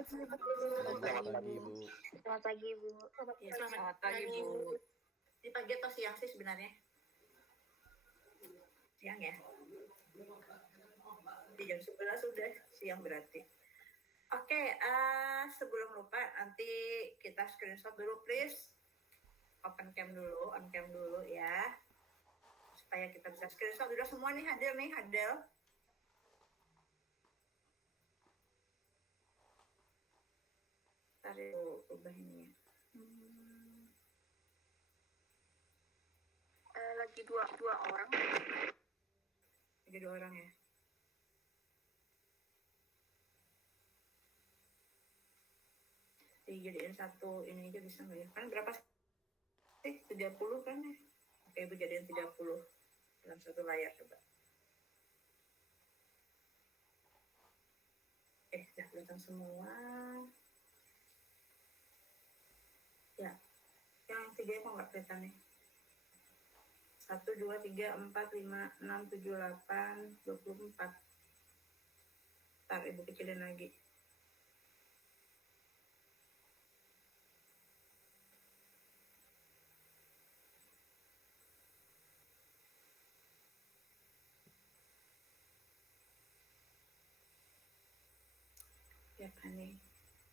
Selamat pagi, Bu. Selamat pagi, Bu. Ya, selamat pagi, Bu. Ini pagi atau siang sih sebenarnya? Siang ya? Di jam 11 sudah siang berarti. Oke, sebelum lupa nanti kita screenshot dulu please. Open cam dulu, on cam dulu ya. Supaya kita bisa screenshot. Udah semua nih hadir nih, Hadel. Tarik ubah ini ya. Lagi dua orang. Lagi 2 orang ya. Dijadiin satu ini aja bisa nggak ya? Kan berapa sih? 30 kan ya? Oke, Ibu jadiin 30 dalam satu layar coba. Udah kelihatan semua. Ya, yang 3 kok nggak kelihatan nih? 1, 2, 3, 4, 5, 6, 7, 8, 24. Ntar Ibu kecilin lagi. Ya kan nih.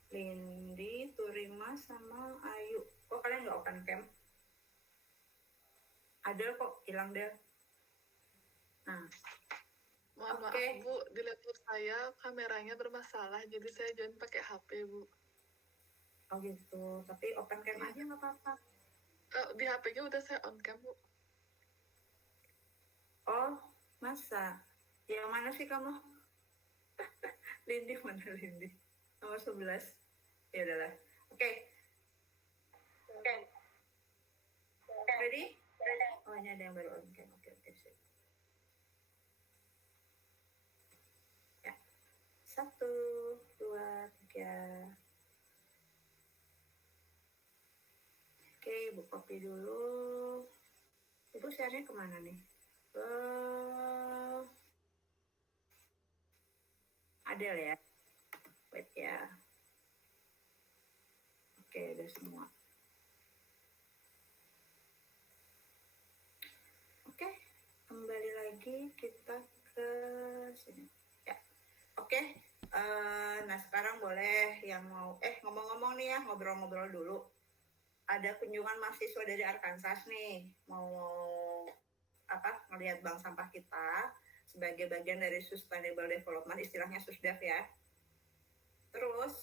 Lindi, Turima, sama Ayu. Kok kalian nggak open cam? Adel kok hilang deh. Nah, Mohon Oke. maaf Bu, di laptop saya kameranya bermasalah, jadi saya join pakai HP Bu. oh gitu. Tapi open cam aja nggak apa-apa. Di HP-nya udah saya on cam Bu. Oh, masa? Yang mana sih kamu? Lindi, mana Lindi? Nomor 11. Ya udahlah. Oke. Ready? Oh, ini ada yang baru on cam. Oke, sip. Ya. 1, 2, 3. Oke, Ibu copy dulu. Ibu share-nya kemana nih? Adel ya. Wait ya. Oke, udah semua. Oke, kembali lagi kita ke sini. Ya. Oke. Nah sekarang boleh yang mau ngomong-ngomong nih ya, ngobrol-ngobrol dulu. Ada kunjungan mahasiswa dari Arkansas nih, mau ngelihat bank sampah kita sebagai bagian dari Sustainable Development, istilahnya SUSDAP ya. Terus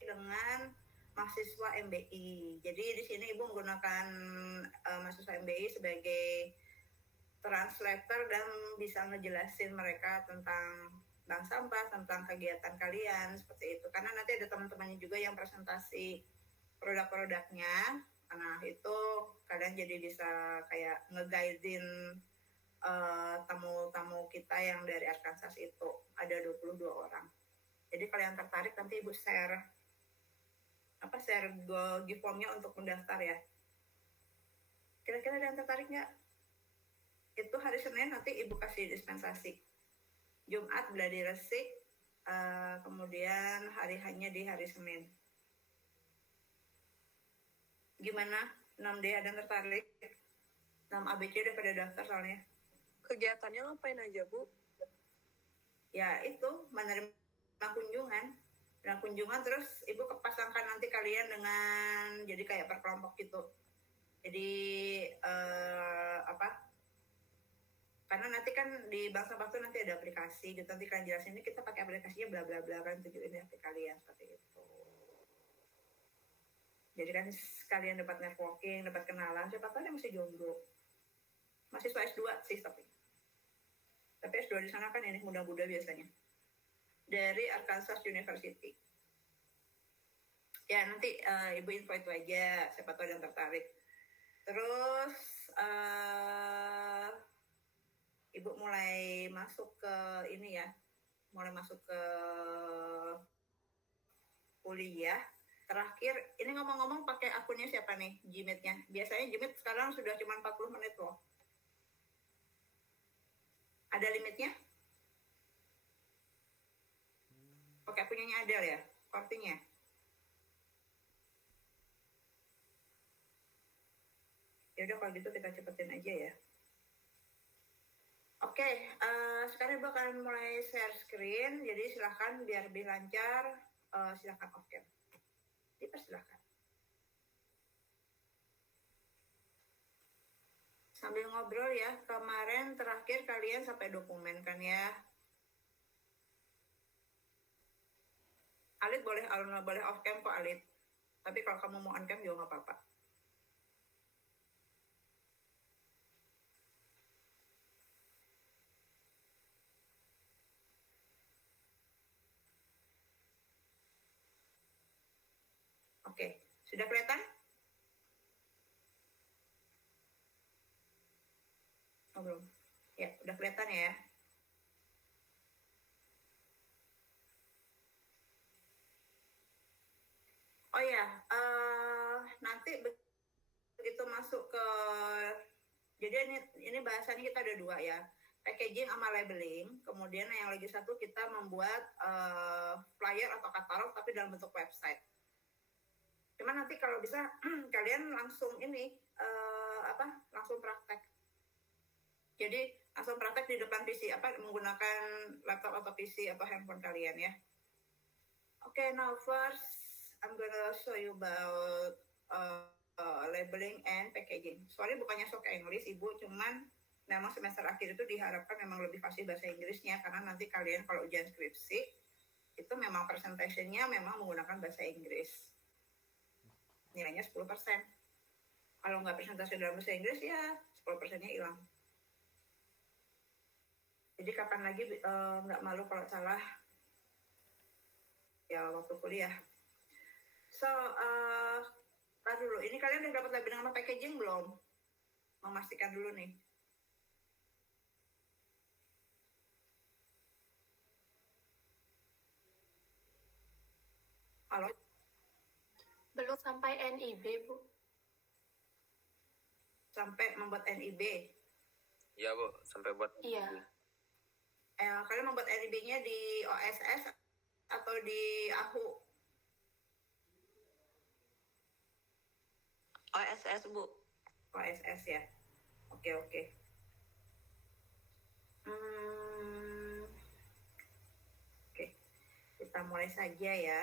dengan mahasiswa MBI. Jadi di sini Ibu menggunakan mahasiswa MBI sebagai translator dan bisa ngejelasin mereka tentang bank sampah, tentang kegiatan kalian seperti itu. Karena nanti ada teman-temannya juga yang presentasi produk-produknya. Nah itu kalian jadi bisa kayak nge-guidein tamu-tamu kita yang dari Arkansas itu. Ada 22 orang. Jadi kalian tertarik nanti Ibu share Google Formnya untuk mendaftar ya. Kira-kira ada yang tertarik nggak? Itu hari Senin nanti Ibu kasih dispensasi. Jumat gladi resik, kemudian hari hanya di hari Senin. Gimana? 6D ada yang tertarik? 6ABC udah pada daftar soalnya. Kegiatannya ngapain aja, Bu? Ya itu, menerima kunjungan. Nah kunjungan terus Ibu kepasangkan nanti kalian dengan jadi kayak per kelompok gitu. Jadi karena nanti kan di bank sampah tuh nanti ada aplikasi gitu, nanti kalian jelasin ini kita pakai aplikasinya bla bla bla, kan tunjukin HP kalian seperti itu. Jadi kan kalian dapat networking, dapat kenalan, siapa tahu yang masih jomblo. Mahasiswa S2 sih tapi S2 di sana kan ini muda-muda biasanya. Dari Arkansas University. Ya nanti Ibu info itu aja, siapa tahu yang tertarik. Terus Ibu mulai masuk ke ini ya, mulai masuk ke kuliah. Terakhir, ini ngomong-ngomong pakai akunnya siapa nih, Gmeet-nya? Biasanya Gmeet sekarang sudah cuma 40 menit loh. Ada limitnya? kayak punyanya Adele ya, kortingnya. Ya udah kalau gitu kita cepetin aja ya. Oke, sekarang Ibu akan mulai share screen. Jadi silahkan biar lebih lancar, silahkan off cam. Dipersilahkan. Sambil ngobrol ya, kemarin terakhir kalian sampai dokumen kan ya? Alit boleh off cam kok Alit. Tapi kalau kamu mau on cam juga nggak apa-apa. Oke, sudah kelihatan? Oh belum. Ya, udah kelihatan ya. Oh ya, nanti begitu masuk ke, jadi ini bahasannya kita ada dua ya, packaging sama labeling. Kemudian yang lagi satu kita membuat flyer atau katalog tapi dalam bentuk website. Cuman nanti kalau bisa kalian langsung ini langsung praktek. Jadi langsung praktek di depan PC menggunakan laptop atau PC atau handphone kalian ya. Okay, now first I'm gonna show you about labeling and packaging. Sorry bukannya sok English Ibu, cuman memang semester akhir itu diharapkan memang lebih fasih bahasa Inggrisnya karena nanti kalian kalau ujian skripsi itu memang presentationnya memang menggunakan bahasa Inggris. Nilainya 10%. Kalau nggak presentasi dalam bahasa Inggris ya 10%-nya hilang. Jadi kapan lagi nggak malu kalau salah ya waktu kuliah. So, tar dulu. Ini kalian udah dapat labeling sama packaging belum? Memastikan dulu nih. Halo? Belum sampai NIB, Bu. Sampai membuat NIB? Iya, Bu. Sampai buat Iya. Kalian membuat NIB-nya di OSS atau di AHU? OSS, Bu. OSS ya. Oke. Oke, kita mulai saja ya.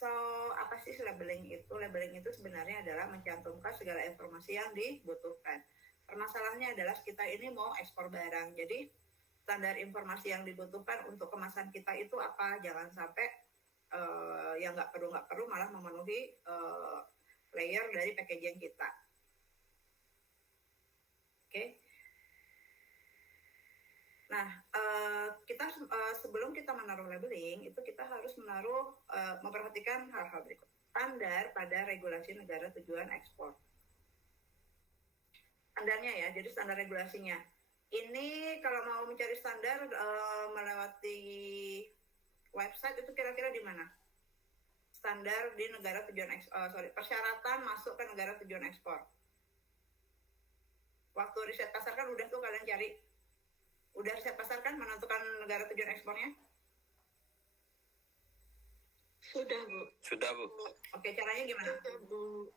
So, apa sih labeling itu? Labeling itu sebenarnya adalah mencantumkan segala informasi yang dibutuhkan. Permasalahannya adalah kita ini mau ekspor barang. Jadi, standar informasi yang dibutuhkan untuk kemasan kita itu apa? Jangan sampai yang nggak perlu malah memenuhi layer dari packaging kita. Oke. Nah, kita sebelum kita menaruh labeling itu kita harus memperhatikan hal-hal berikut. Standar pada regulasi negara tujuan ekspor. Standarnya ya, jadi standar regulasinya. Ini kalau mau mencari standar melewati website itu kira-kira di mana? Standar di negara tujuan persyaratan masuk ke negara tujuan ekspor. Waktu riset pasar kan udah tuh kalian cari. Udah riset pasar kan menentukan negara tujuan ekspornya? Sudah, Bu. Sudah, Bu. Oke, caranya gimana? Bu.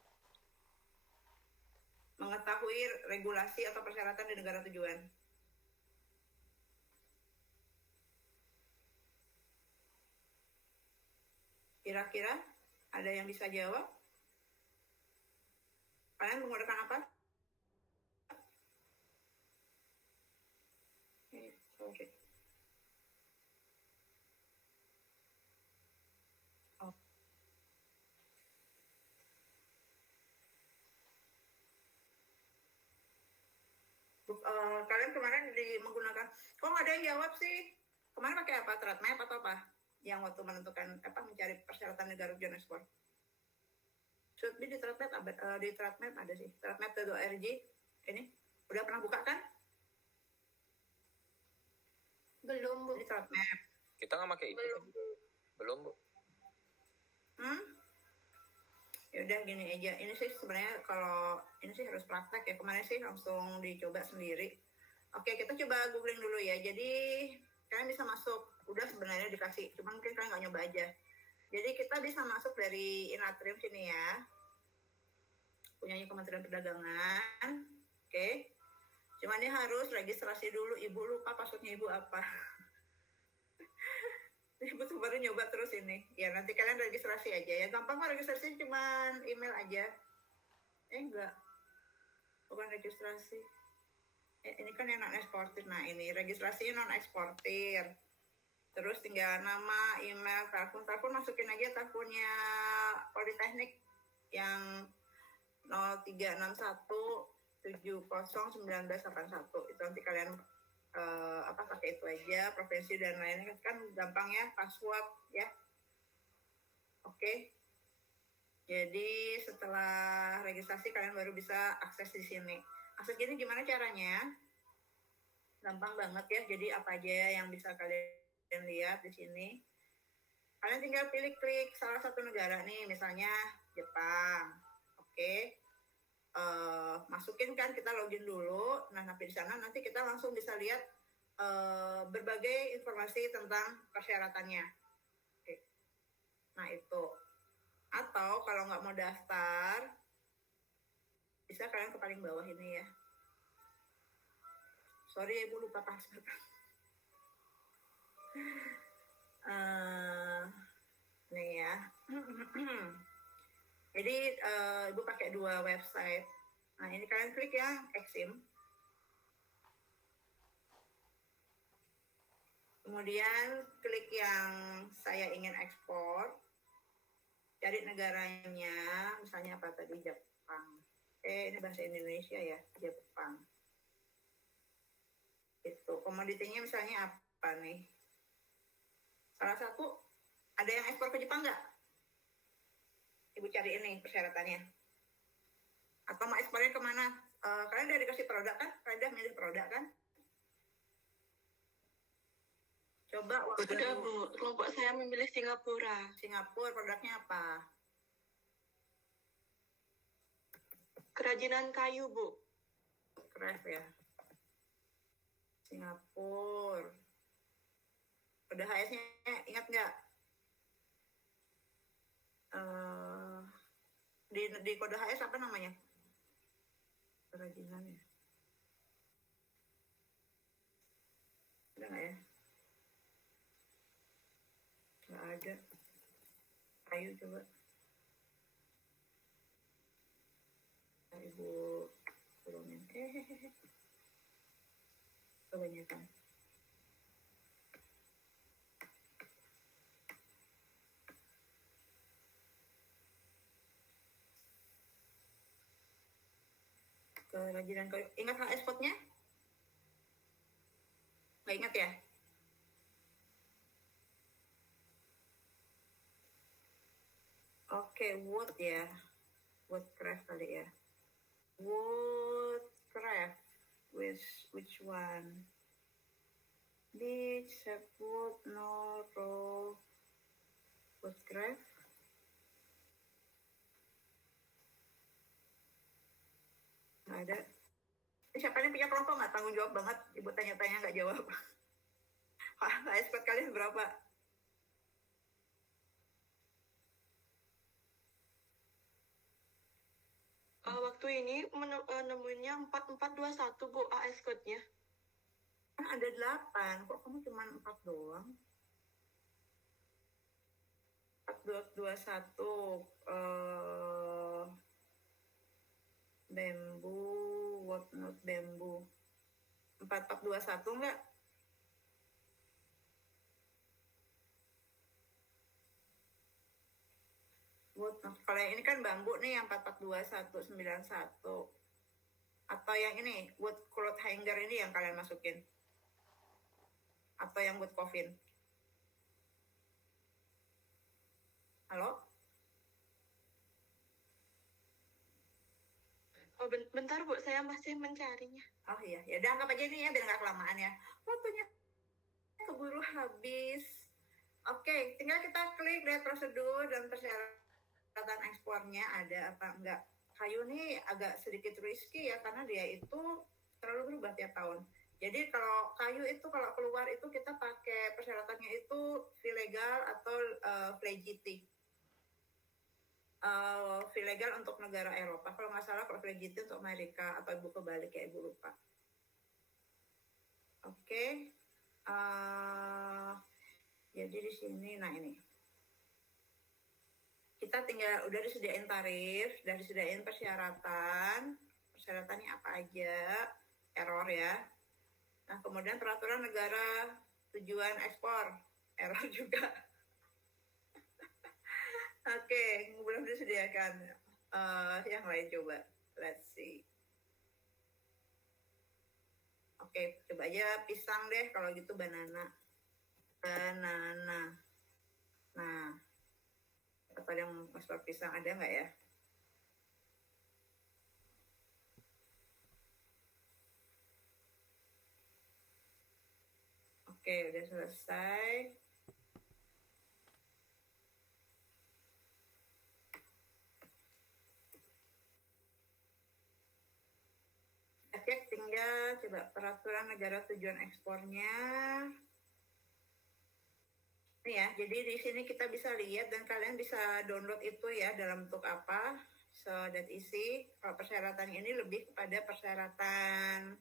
Mengetahui regulasi atau persyaratan di negara tujuan. Kira-kira ada yang bisa jawab? Kalian menggunakan apa? Sorry. Oh. Kalian kemarin menggunakan, kok nggak ada yang jawab sih? Kemarin pakai apa? Tradmap atau apa? Yang waktu menentukan mencari persyaratan negara tujuan ekspor. Should be di Tradmap ada sih. Tradmap.org ini udah pernah buka kan? Belum, Bu. Ini Tradmap. Kita nggak pakai itu. Belum, Bu. Ya udah gini aja. Ini sih sebenarnya kalau ini sih harus praktek ya. Kemarin sih langsung dicoba sendiri. Oke, kita coba googling dulu ya. Jadi kalian bisa masuk udah sebenarnya dikasih, cuman mungkin kalian nggak nyoba aja. Jadi kita bisa masuk dari Inatrium sini ya, punyanya Kementerian Perdagangan. Oke. Cuman ini harus registrasi dulu. Ibu lupa passwordnya ibu apa. Ibu tuh baru nyoba terus ini. Ya nanti kalian registrasi aja ya. Gampang kok registrasi, cuman email aja. Enggak. Bukan registrasi. Ini kan yang non eksportir. Nah ini registrasi non eksportir. Terus tinggal nama, email, telepon masukin aja teleponnya Politeknik yang 0361 701981. Itu nanti kalian pakai itu aja, provinsi dan lainnya kan gampang ya, password ya. Oke. Jadi setelah registrasi kalian baru bisa akses di sini. Akses ini gimana caranya? Gampang banget ya. Jadi apa aja yang bisa kalian lihat di sini. Kalian tinggal pilih klik salah satu negara nih, misalnya Jepang. Oke. Masukin kan, kita login dulu. Nah, di sana nanti kita langsung bisa lihat berbagai informasi tentang persyaratannya. Oke. Nah, itu. Atau kalau nggak mau daftar, bisa kalian ke paling bawah ini ya. Sorry, Ibu lupa password. Nih ya. Jadi Ibu pakai 2 website. Nah ini kalian klik yang Exim. Kemudian klik yang saya ingin ekspor. Cari negaranya, misalnya apa tadi, Jepang. Ini bahasa Indonesia ya, Jepang. Itu komoditinya misalnya apa nih? Salah satu, ada yang ekspor ke Jepang nggak? Ibu cari ini persyaratannya. Atau mau ekspornya kemana? Kalian udah dikasih produk kan? Kalian udah milih produk kan? Coba waktu Udah Bu, kelompok saya memilih Singapura. Singapura, produknya apa? Kerajinan kayu Bu. Craft ya. Singapura. Udah HS-nya ingat nggak? Di kode HS apa namanya? Kerajinan ya. Ada nggak ya? Nggak ada. Kayu coba. Nah, Ibu turunin. Kebanyakan. Kerajinan kayu. Ingat HS spotnya? Nggak ingat ya? Oke, wood ya. Woodcraft kali ya. Woodcraft. Which one? Beach, wood, no, raw. Woodcraft. Nggak ada. Siapa yang punya kelompok nggak tanggung jawab banget? Ibu tanya-tanya nggak jawab. Expert kalian berapa? Waktu ini nemuinnya 4421 Bu AS code-nya. Kan ada 8, kok kamu cuma 4 doang? 4221 bambu, walnut bambu. 4421 enggak? Walnut. Kalau yang ini kan bambu nih yang 442191. Atau yang ini, wood cloth hanger ini yang kalian masukin. Atau yang wood coffin. Halo? Oh bentar Bu, saya masih mencarinya. Oh iya, ya udah anggap aja ini ya biar nggak kelamaan ya. Waktunya keburu habis. Oke, tinggal kita klik lihat prosedur dan persyaratan ekspornya ada apa enggak. Kayu ini agak sedikit risky ya karena dia itu terlalu berubah tiap tahun. Jadi kalau kayu itu kalau keluar itu kita pakai persyaratannya itu fee legal atau flexibility. Fee legal untuk negara Eropa. Kalau nggak salah kalau flexibility untuk Amerika atau ibu kebalik ya ibu lupa. Oke. Jadi di sini, nah ini. Kita tinggal udah disediain tarif, udah disediain persyaratan. Persyaratannya apa aja? Error ya. Nah, kemudian peraturan negara tujuan ekspor, error juga. Oke, belum disediakan. Yang lain coba, let's see. Oke, coba aja pisang deh, kalau gitu banana. Banana. Nah, apa yang ekspor pisang ada nggak ya? Oke, udah selesai. Cek tinggal coba peraturan negara tujuan ekspornya. Ini ya, jadi di sini kita bisa lihat dan kalian bisa download itu ya dalam bentuk apa. So that easy. Kalau persyaratan ini lebih kepada persyaratan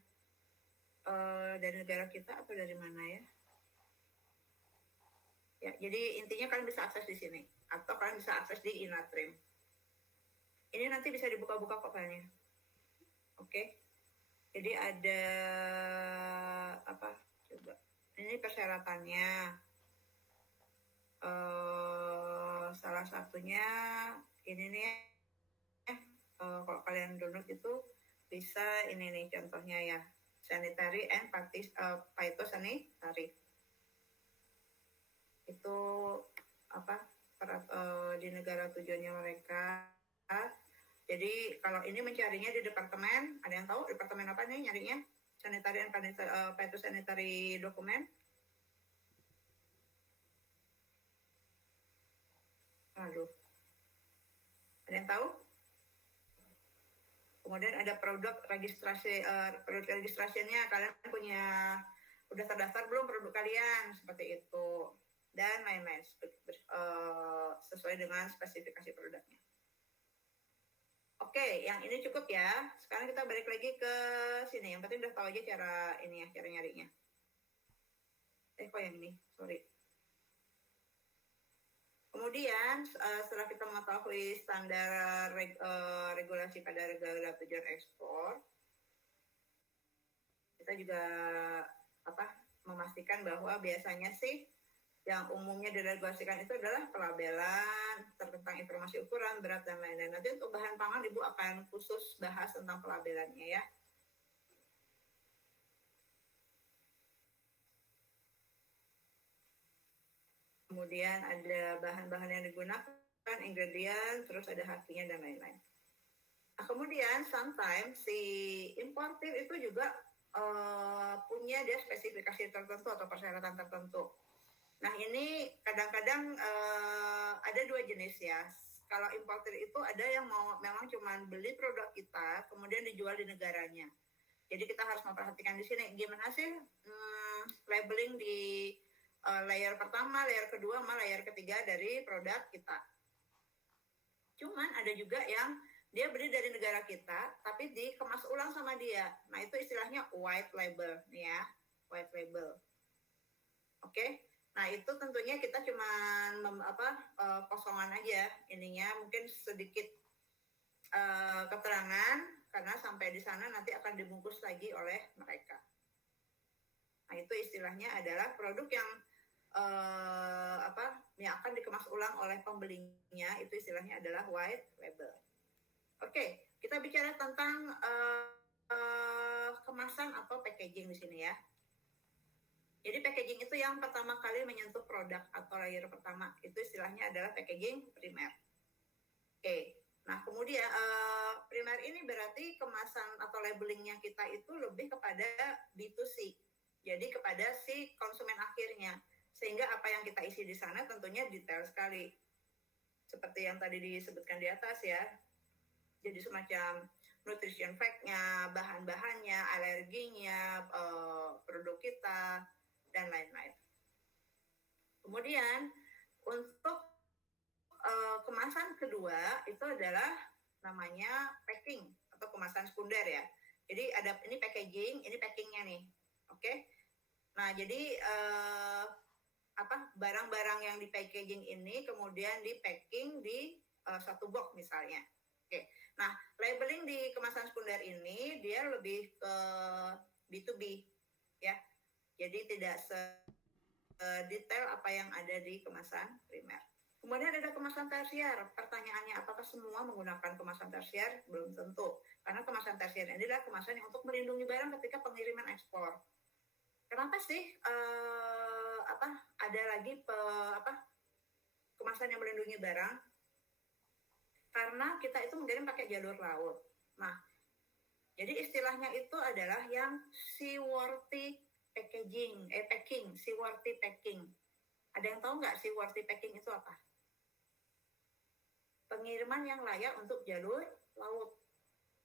dari negara kita atau dari mana ya? Ya, jadi intinya kalian bisa akses di sini atau kalian bisa akses di Inatrim. Ini nanti bisa dibuka-buka kok filenya. Oke. Jadi ada apa? Coba. Ini persyaratannya. Salah satunya ini nih. Kalau kalian download itu bisa ini nih contohnya ya. Sanitary and phytosanitary. Itu apa? Di negara tujuannya mereka. Jadi kalau ini mencarinya di departemen, ada yang tahu departemen apa nih nyarinya? Sanitary and phytosanitary dokumen. Aduh. Ada yang tahu? Kemudian ada produk registrasinya, kalian punya udah terdaftar belum produk kalian seperti itu dan lain-lain sesuai dengan spesifikasi produknya. Oke, yang ini cukup ya. Sekarang kita balik lagi ke sini. Yang penting udah tahu aja cara ini ya, cara nyarinya. Kok yang ini? Sorry. Kemudian setelah kita mengetahui standar regulasi pada negara tujuan ekspor, kita juga memastikan bahwa biasanya sih yang umumnya diregulasikan itu adalah pelabelan, tentang informasi ukuran, berat, dan lain-lain. Nanti untuk bahan pangan Ibu akan khusus bahas tentang pelabelannya ya. Kemudian ada bahan-bahan yang digunakan, ingredient, terus ada hakinya dan lain-lain. Nah, kemudian sometimes si importir itu juga punya dia spesifikasi tertentu atau persyaratan tertentu. Nah ini kadang-kadang ada dua jenis ya. Kalau importer itu ada yang mau memang cuma beli produk kita, kemudian dijual di negaranya. Jadi kita harus memperhatikan di sini gimana sih labeling di layer pertama, layer kedua, sama layer ketiga dari produk kita. Cuman ada juga yang dia beli dari negara kita, tapi dikemas ulang sama dia. Nah itu istilahnya white label, nih ya, white label. Oke. Nah itu tentunya kita cuma kosongan aja ininya, mungkin sedikit keterangan karena sampai di sana nanti akan dibungkus lagi oleh mereka. Nah itu istilahnya adalah produk yang yang akan dikemas ulang oleh pembelinya, itu istilahnya adalah white label. Oke, kita bicara tentang kemasan atau packaging di sini ya. Jadi packaging itu yang pertama kali menyentuh produk atau layer pertama, itu istilahnya adalah packaging primer. Oke, nah kemudian primer ini berarti kemasan atau labelingnya kita itu lebih kepada B2C, jadi kepada si konsumen akhirnya, sehingga apa yang kita isi di sana tentunya detail sekali, seperti yang tadi disebutkan di atas ya. Jadi semacam nutrition fact-nya, bahan-bahannya, alerginya, produk kita, dan lain-lain. Kemudian untuk kemasan kedua itu adalah namanya packing atau kemasan sekunder ya. Jadi ada ini packaging, ini packingnya nih, oke? Nah jadi barang-barang yang di packaging ini kemudian di packing di satu box misalnya. Oke. Nah labeling di kemasan sekunder ini dia lebih ke B2B ya. Jadi tidak detail apa yang ada di kemasan primer. Kemudian ada kemasan tersier. Pertanyaannya, apakah semua menggunakan kemasan tersier? Belum tentu. Karena kemasan tersier ini adalah kemasan yang untuk melindungi barang ketika pengiriman ekspor. Kenapa sih ada lagi kemasan yang melindungi barang? Karena kita itu mengirim pakai jalur laut. Nah, jadi istilahnya itu adalah yang seaworthy packing, seaworthy packing. Ada yang tahu nggak seaworthy packing itu apa? Pengiriman yang layak untuk jalur laut.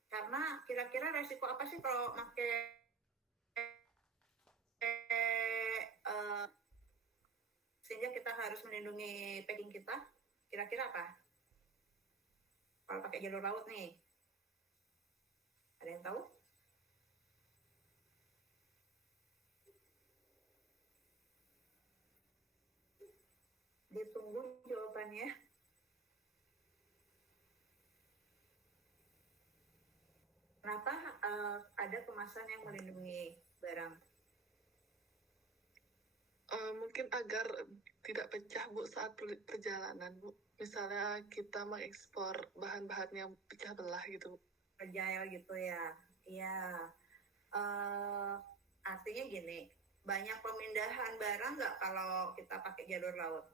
Karena kira-kira resiko apa sih kalau pakai sehingga kita harus melindungi packing kita? Kira-kira apa? Kalau pakai jalur laut nih. Ada yang tahu? Ditunggu jawabannya. Kenapa ada kemasan yang melindungi barang? Mungkin agar tidak pecah Bu saat perjalanan Bu. Misalnya kita mengekspor bahan-bahan yang pecah belah gitu Bu. Fragile gitu ya. Iya. Artinya gini, banyak pemindahan barang nggak kalau kita pakai jalur laut?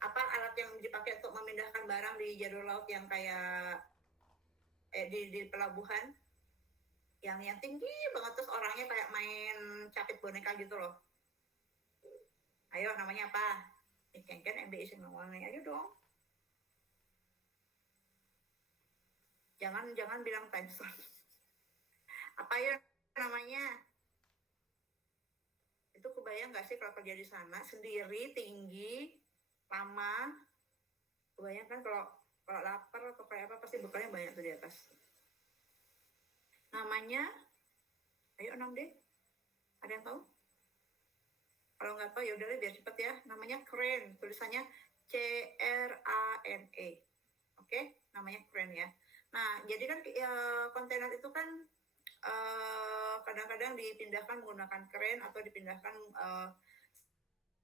Apa alat yang dipakai untuk memindahkan barang di jalur laut yang kayak di pelabuhan? Yang tinggi banget terus orangnya kayak main capit boneka gitu loh. Ayo namanya apa? Kan MBI sing ngomongnya. Ayo dong. Jangan bilang Tyson. Apa ya namanya? Itu kebayang nggak sih kalau kerja di sana sendiri, tinggi, lama? Kebayang kan kalau lapar atau kayak apa pasti bekalnya banyak tuh di atas. Namanya, ayo 6D. Ada yang tahu? Kalau nggak tahu ya udah biar cepet ya. Namanya crane, tulisannya CRANE. Oke, namanya crane ya. Nah, jadi kan kontainer itu kan kadang-kadang dipindahkan menggunakan crane atau dipindahkan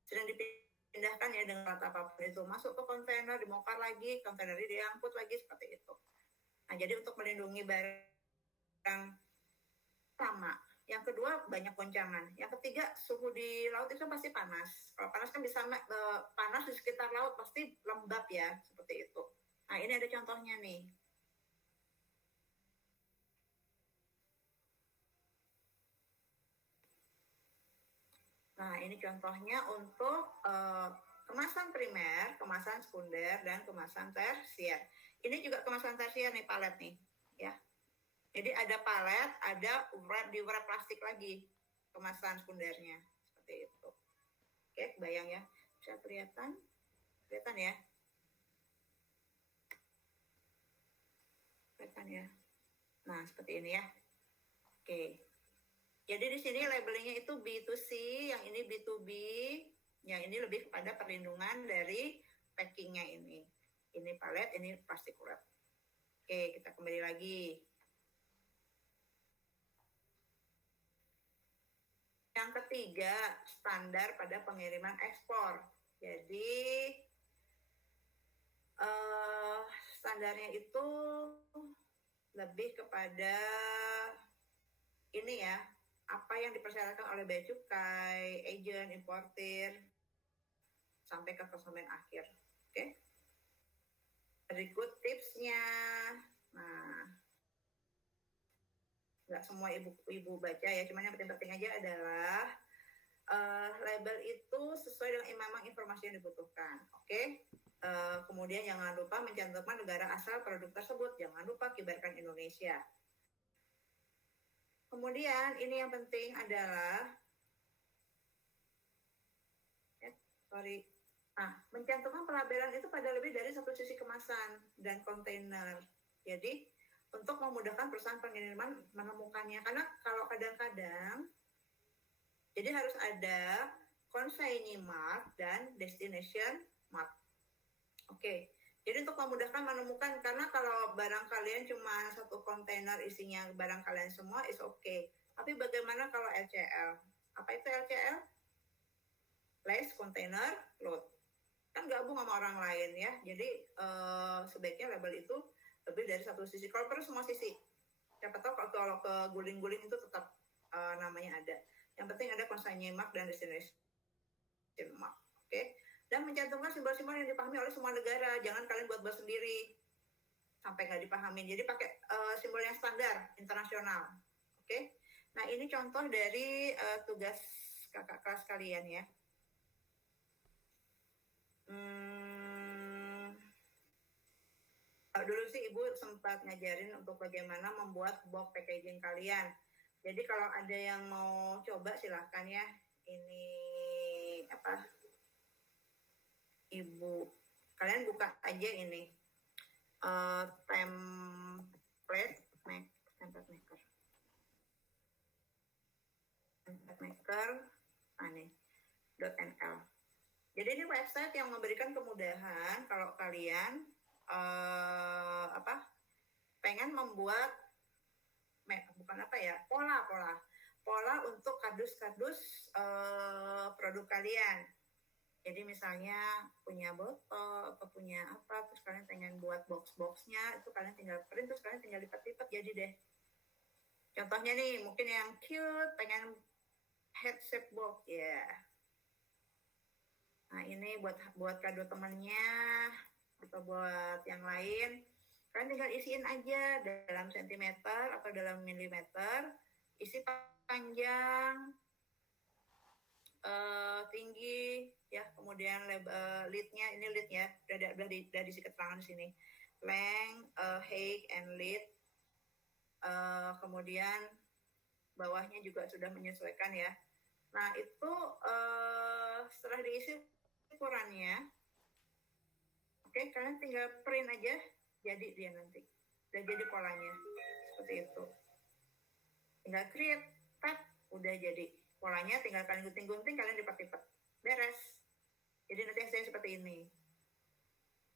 sedang dipindahkan ya dengan alat apapun itu masuk ke kontainer, dibongkar lagi, kontainernya diangkut lagi seperti itu. Nah, jadi untuk melindungi barang sama. Yang kedua banyak goncangan. Yang ketiga suhu di laut itu pasti panas. Kalau panas kan bisa panas di sekitar laut pasti lembab ya seperti itu. Nah ini ada contohnya nih. Nah ini contohnya untuk kemasan primer, kemasan sekunder, dan kemasan tersier. Ini juga kemasan tersier nih palet nih ya. Jadi ada palet, ada di wrap plastik lagi kemasan sekundernya seperti itu. Oke, kebayang ya? Bisa kelihatan ya? Kelihatan ya? Nah, seperti ini ya. Oke. Jadi di sini labelingnya itu B2C, yang ini B2B, yang ini lebih kepada perlindungan dari packingnya ini. Ini palet, ini plastik wrap. Oke, kita kembali lagi. Yang ketiga, standar pada pengiriman ekspor. Jadi, standarnya itu lebih kepada ini ya, apa yang dipersyaratkan oleh bea cukai, agen, importir, sampai ke konsumen akhir. Oke? Berikut tipsnya. Nah, nggak semua ibu baca ya, cuman yang penting-penting aja adalah label itu sesuai dengan memang informasi yang dibutuhkan. Oke? Kemudian jangan lupa mencantumkan negara asal produk tersebut, jangan lupa kibarkan Indonesia. Kemudian ini yang penting adalah mencantumkan pelabelan itu pada lebih dari satu sisi kemasan dan kontainer. Jadi untuk memudahkan perusahaan pengiriman menemukannya, karena kalau kadang-kadang jadi harus ada consignee mark dan destination mark. Oke. Jadi untuk memudahkan menemukan, karena kalau barang kalian cuma satu kontainer isinya barang kalian semua is okay. Tapi bagaimana kalau LCL? Apa itu LCL? Less container load. Kan gabung sama orang lain ya. Jadi sebaiknya label itu lebih dari satu sisi. Kalau perlu semua sisi. Siapa tahu kalau ke guling-guling itu tetap namanya ada. Yang penting ada consignee mark dan destination mark. Oke. Dan mencantumkan simbol-simbol yang dipahami oleh semua negara. Jangan kalian buat sendiri sampai nggak dipahamin. Jadi pakai simbol yang standar internasional. Oke. Nah ini contoh dari tugas kakak kelas kalian ya. Dulu sih Ibu sempat ngajarin untuk bagaimana membuat box packaging kalian. Jadi kalau ada yang mau coba silahkan ya. Ini apa? Ibu, kalian buka aja ini template maker .nl. Jadi ini website yang memberikan kemudahan kalau kalian pengen membuat pola untuk kardus produk kalian. Jadi misalnya punya botol atau punya apa, terus kalian pengen buat box-boxnya, itu kalian tinggal print, terus kalian tinggal lipat-lipat jadi deh. Contohnya nih, mungkin yang cute, pengen head shape box, ya. Yeah. Nah ini buat kado temennya, atau buat yang lain, kalian tinggal isiin aja dalam sentimeter atau dalam milimeter, isi panjang, tinggi ya, kemudian lead-nya, ini lead ya, udah diisi keterangan di sini, length, height and lead, kemudian bawahnya juga sudah menyesuaikan ya. Nah itu setelah diisi ukurannya, oke, kalian tinggal print aja, jadi dia nanti udah jadi polanya seperti itu, tinggal create tag, udah jadi polanya, tinggal kalian gunting-gunting, kalian lipat-lipat, beres. Jadi nanti hasilnya seperti ini.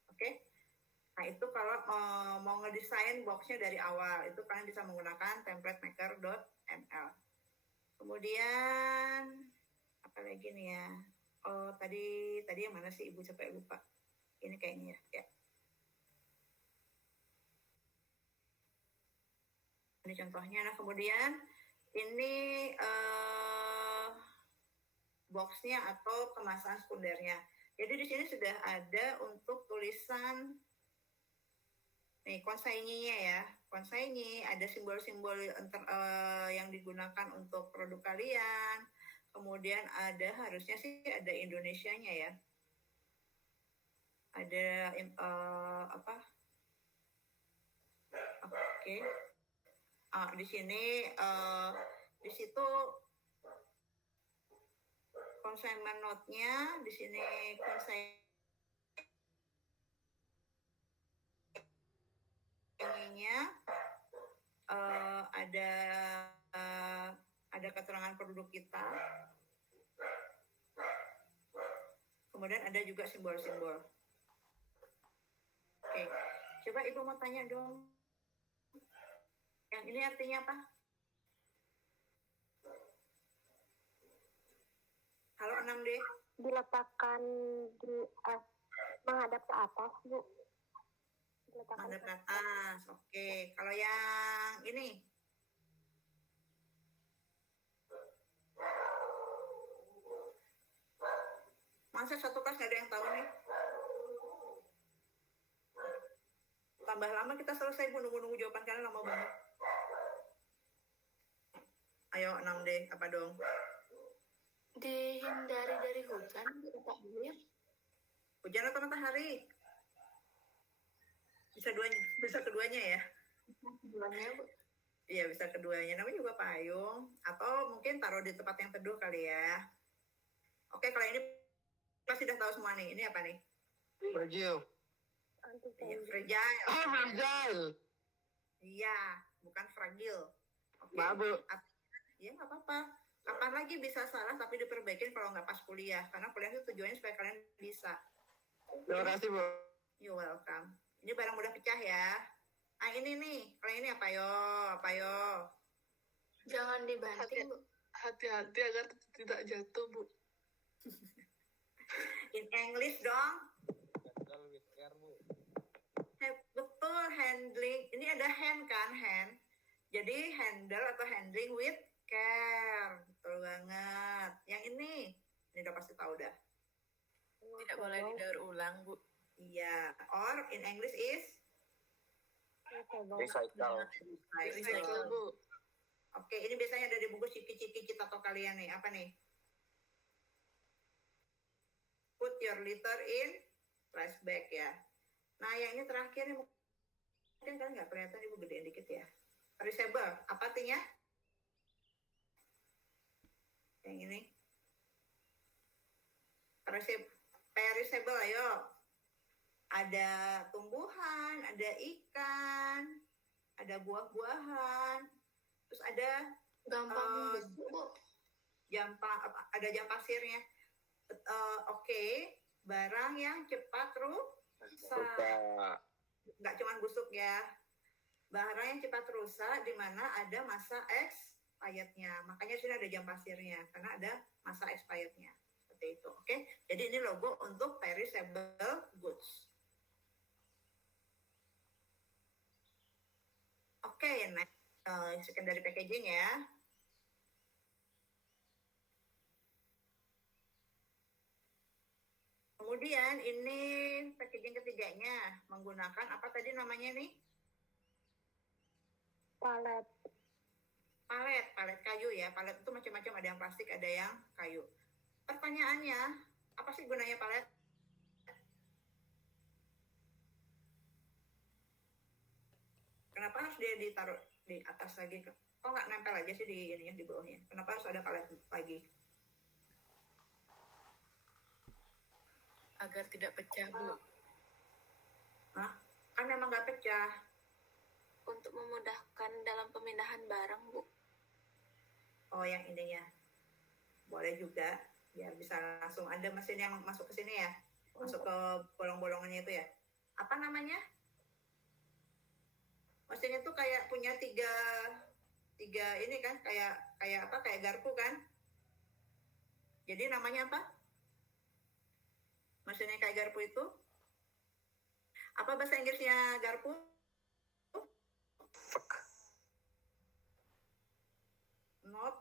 Oke. Nah itu kalau mau ngedesain boxnya dari awal, itu kalian bisa menggunakan templatemaker.nl. Kemudian apa lagi nih ya? Oh tadi yang mana sih Ibu, sampai lupa. Ini kayaknya ya. Ini contohnya. Nah kemudian ini boxnya atau kemasan sekundernya. Jadi di sini sudah ada untuk tulisan nih consignee-nya ya. Consignee, ada simbol-simbol yang digunakan untuk produk kalian. Kemudian ada, harusnya sih ada Indonesianya ya. Ada Oke. Di sini di situ consignment note-nya, di sini consignment-nya, ada keterangan produk kita, kemudian ada juga simbol-simbol. Oke, coba Ibu mau tanya dong, yang ini artinya apa? Halo 6D. Diletakkan di menghadap ke atas, Bu. Menghadap ke atas. Oke. Kalau yang ini? Masa satu kelas nggak ada yang tahu nih? Tambah lama kita selesai, Bu. Nunggu jawaban kalian lama banget. Ayo 6D, apa dong? Dihindari dari hujan, Pak Mir. Hujan atau matahari? Bisa keduanya ya? Keduanya, Bu. Iya, bisa keduanya. Namanya juga payung. Atau mungkin taruh di tempat yang teduh kali ya. Oke, kalau ini pasti udah tahu semua nih. Ini apa nih? Fragile. Iya, fragile. Fragile. Iya, bukan fragile. Oke. Maaf, Bu. Iya, nggak apa-apa. Kapan lagi bisa salah tapi diperbaikin kalau nggak pas kuliah. Karena kuliah itu tujuannya supaya kalian bisa. Terima kasih, Bu. You're welcome. Ini barang mudah pecah ya. Ah, ini nih. Kalau ini apa yo? Apa yo? Jangan dibanting, Bu. Hati-hati agar tidak jatuh, Bu. In English dong. Handle with care, Bu. Betul, handling. Ini ada hand kan, hand. Jadi handle atau handling with care. Betul banget. Yang ini udah pasti tahu dah. Tidak boleh didaur ulang, Bu. Iya. Or in English is Recycle. Recycle, Bu. Oke, ini biasanya ada di buku ciki-ciki atau kalian nih. Apa nih? Put your litter in trash bag ya. Nah, yang ini terakhir nih mungkin kan nggak kelihatan, ibu gedein dikit ya. Reusable, apa artinya? Yang ini. Perishable, ayo. Ada tumbuhan, ada ikan, ada buah-buahan, terus ada Gampang membusuk, Bu. ada jam pasirnya. Oke, barang yang cepat rusak. Nggak cuma busuk ya. Barang yang cepat rusak di mana ada masa expirednya. Makanya sini ada jam pasirnya karena ada masa expirednya. Seperti itu. Oke. Jadi ini logo untuk perishable goods. Oke, next. Sekian dari packaging ya. Kemudian ini packaging ketiganya menggunakan apa tadi namanya nih? Palet. Palet kayu ya. Palet itu macam-macam, ada yang plastik, ada yang kayu. Pertanyaannya, apa sih gunanya palet? Kenapa harus dia ditaruh di atas lagi? Kok nggak nempel aja sih di ininya, di bawahnya? Kenapa harus ada palet lagi? Agar tidak pecah, Bu. Hah? Kan memang nggak pecah. Untuk memudahkan dalam pemindahan barang, Bu. Oh, yang ininya. Boleh juga. Biar bisa langsung ada mesin yang masuk ke sini ya. Masuk ke bolong-bolongannya itu ya. Apa namanya? Mesinnya tuh kayak punya tiga ini kan, kayak apa? Kayak garpu kan? Jadi namanya apa? Mesinnya kayak garpu itu? Apa bahasa Inggrisnya garpu? Not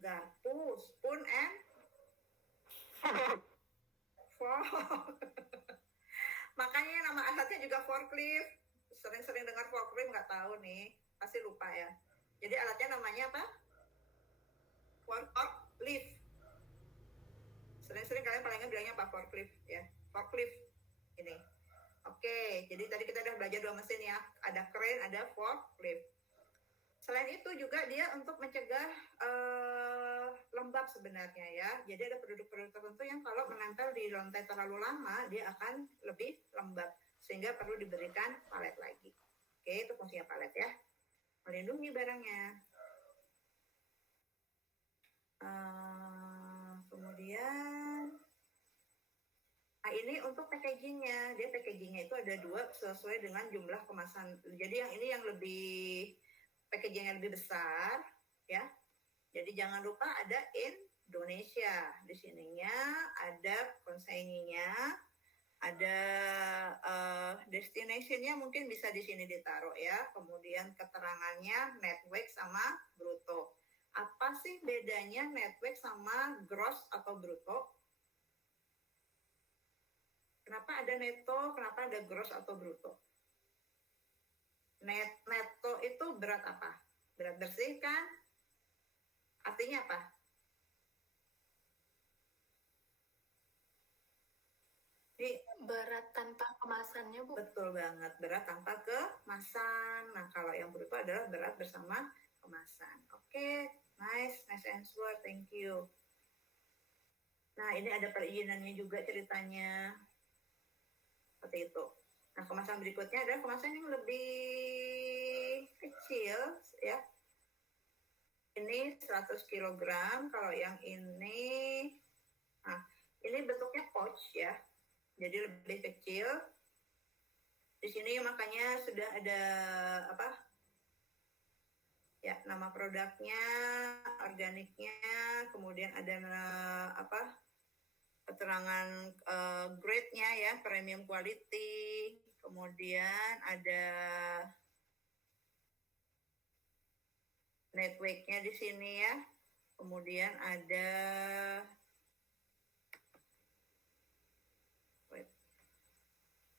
garpu, spoon and fork. Makanya nama alatnya juga forklift. Sering-sering dengar forklift, nggak tahu nih, pasti lupa ya. Jadi alatnya namanya apa? Forklift. Sering-sering kalian palingnya bilangnya apa? Forklift ya. Forklift ini. Oke, jadi tadi kita udah belajar dua mesin ya. Ada crane, ada forklift. Selain itu juga dia untuk mencegah lembab sebenarnya ya. Jadi ada produk-produk tertentu yang kalau menempel di lantai terlalu lama, dia akan lebih lembab. Sehingga perlu diberikan palet lagi. Oke, itu fungsinya palet ya. Melindungi barangnya. Kemudian, nah ini untuk packagingnya. Dia packagingnya itu ada dua sesuai dengan jumlah kemasan. Jadi yang ini yang lebih packagingnya lebih besar, ya. Jadi jangan lupa ada Indonesia. Di sininya ada konsignnya, ada destination-nya mungkin bisa di sini ditaruh ya. Kemudian keterangannya net weight sama bruto. Apa sih bedanya net weight sama gross atau bruto? Kenapa ada netto, kenapa ada gross atau bruto? Netto itu berat apa? Berat bersih kan? Artinya apa? Berat berat tanpa kemasannya, Bu. Betul banget, berat tanpa kemasan. Nah, kalau yang bruto adalah berat bersama kemasan. Oke, nice answer, thank you. Nah, ini ada perizinannya juga ceritanya. Seperti itu. Nah, kemasan berikutnya adalah kemasan yang lebih kecil, ya. Ini 100 kg, kalau yang ini, nah, ini bentuknya pouch ya, jadi lebih kecil. Di sini makanya sudah ada apa? Ya, nama produknya, organiknya, kemudian ada apa? Keterangan grade-nya ya, premium quality, kemudian ada net weight-nya di sini ya, kemudian ada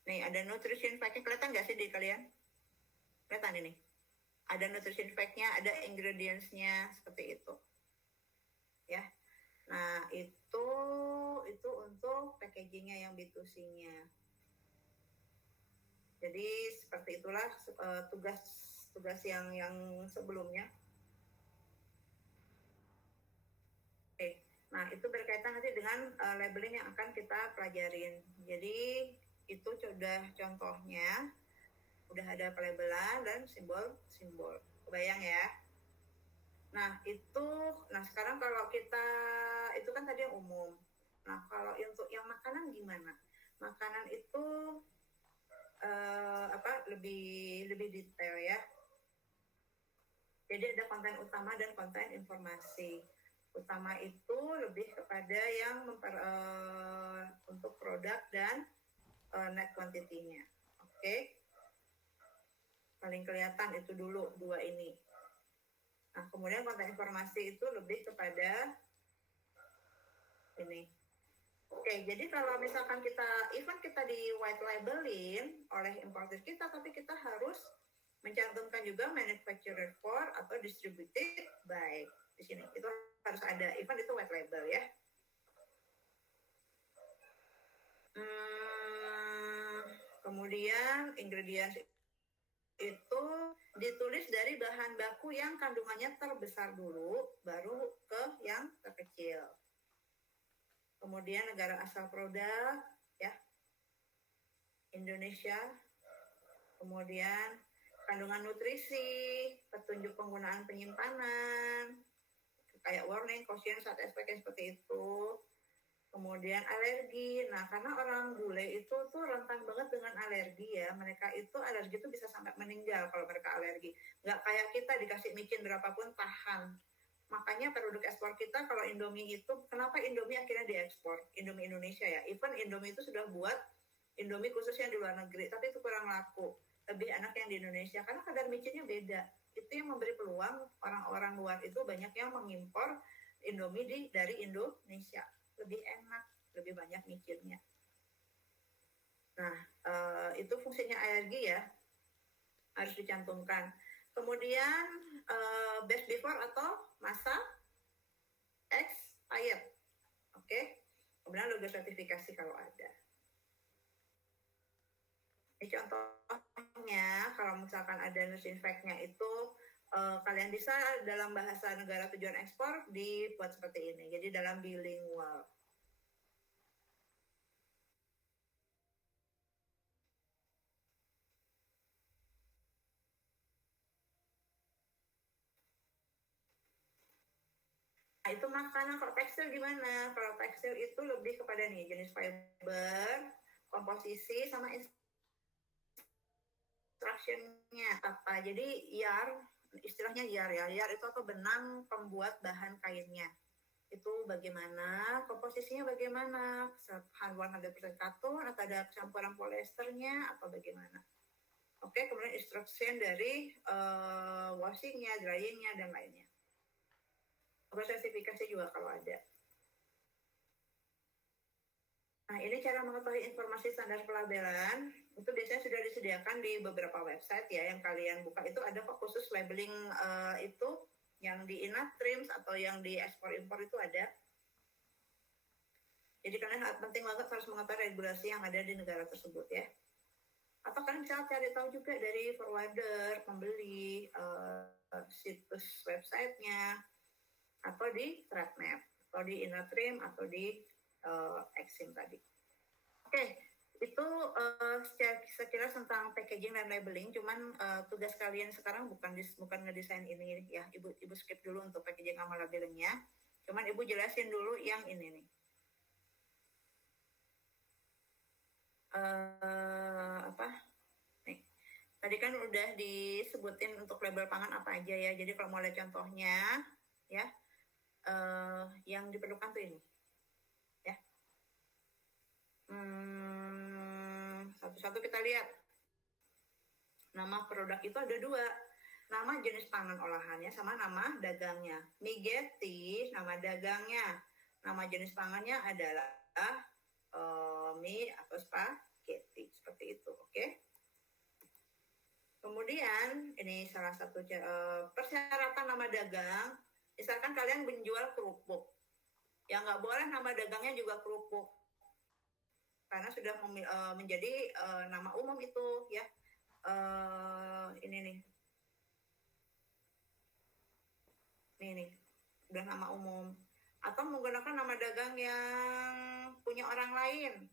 nih ada nutrition fact-nya, kelihatan nggak sih di kalian? Kelihatan ini? Ada nutrition fact-nya, ada ingredients-nya, seperti itu. Ya. Nah, itu untuk packaging-nya yang B2C-nya. Jadi seperti itulah tugas yang sebelumnya. Oke. Nah, itu berkaitan nanti dengan labeling yang akan kita pelajarin. Jadi itu sudah contohnya, udah ada pelabelan dan simbol-simbol. Kebayang ya? Nah, sekarang kalau kita, itu kan tadi yang umum. Nah, kalau untuk yang makanan gimana? Makanan itu lebih detail ya. Jadi ada konten utama dan konten informasi. Utama itu lebih kepada yang untuk produk dan net quantity-nya. Oke. Paling kelihatan itu dulu dua ini. Nah, kemudian konten informasi itu lebih kepada ini. Oke, jadi kalau misalkan kita di white labelin oleh importer kita, tapi kita harus mencantumkan juga manufacturer for atau distributed by di sini. Itu harus ada, itu white label ya. Kemudian ingredients itu ditulis dari bahan baku yang kandungannya terbesar dulu, baru ke yang terkecil. Kemudian negara asal produk, ya, Indonesia. Kemudian kandungan nutrisi, petunjuk penggunaan penyimpanan, kayak warning, caution, side effect seperti itu. Kemudian alergi. Nah, karena orang bule itu tuh rentan banget dengan alergi ya. Mereka itu alergi itu bisa sampai meninggal kalau mereka alergi. Nggak kayak kita dikasih micin berapapun tahan. Makanya produk ekspor kita kalau Indomie itu, kenapa Indomie akhirnya diekspor? Indomie Indonesia ya. Even Indomie itu sudah buat Indomie khususnya di luar negeri, tapi itu kurang laku. Lebih enak yang di Indonesia karena kadar micinnya beda. Itu yang memberi peluang orang-orang luar itu banyak yang mengimpor Indomie dari Indonesia. Lebih enak, lebih banyak micinnya. Nah, itu fungsinya alergi ya, harus dicantumkan. Kemudian best before atau masa expired, oke. Kemudian logo sertifikasi kalau ada. Ini contohnya, kalau misalkan ada nutrition fact-nya itu, kalian bisa dalam bahasa negara tujuan ekspor dibuat seperti ini. Jadi dalam bilingual. Nah, itu makanan. Kalau tekstil gimana? Kalau tekstil itu lebih kepada nih jenis fiber, komposisi, sama instruction-nya apa. Jadi istilahnya yarn ya. Yarn itu atau benang pembuat bahan kainnya. Itu bagaimana, komposisinya bagaimana, 100% katun atau ada campuran polyesternya atau bagaimana. Oke, kemudian instruction dari washingnya, dryingnya, dan lainnya. Sertifikasi juga kalau ada. Nah, ini cara mengetahui informasi standar pelabelan. Itu biasanya sudah disediakan di beberapa website ya, yang kalian buka itu ada kok khusus labeling itu, yang di Inatrims atau yang di ekspor impor itu ada. Jadi kalian penting banget harus mengetahui regulasi yang ada di negara tersebut ya. Atau kalian bisa cari tahu juga dari forwarder, pembeli, situs websitenya, atau di TrackMap, atau di Inatrim, atau di Exim tadi. Oke, itu sekilas tentang packaging dan labeling. Cuman tugas kalian sekarang bukan ngedesain ini ya. Ibu skip dulu untuk packaging sama labelingnya. Cuman ibu jelasin dulu yang ini nih. Nih. Tadi kan udah disebutin untuk label pangan apa aja ya. Jadi kalau mau lihat contohnya ya, yang diperlukan tuh ini ya. Satu-satu kita lihat. Nama produk itu ada 2. Nama jenis pangan olahannya sama nama dagangnya. Mie Getty, nama dagangnya. Nama jenis pangannya adalah mie atau spaghetti, seperti itu, oke? Kemudian ini salah satu persyaratan nama dagang. Misalkan kalian menjual kerupuk, ya nggak boleh nama dagangnya juga kerupuk, karena sudah menjadi nama umum itu ya. Ini nih, udah nama umum. Atau menggunakan nama dagang yang punya orang lain.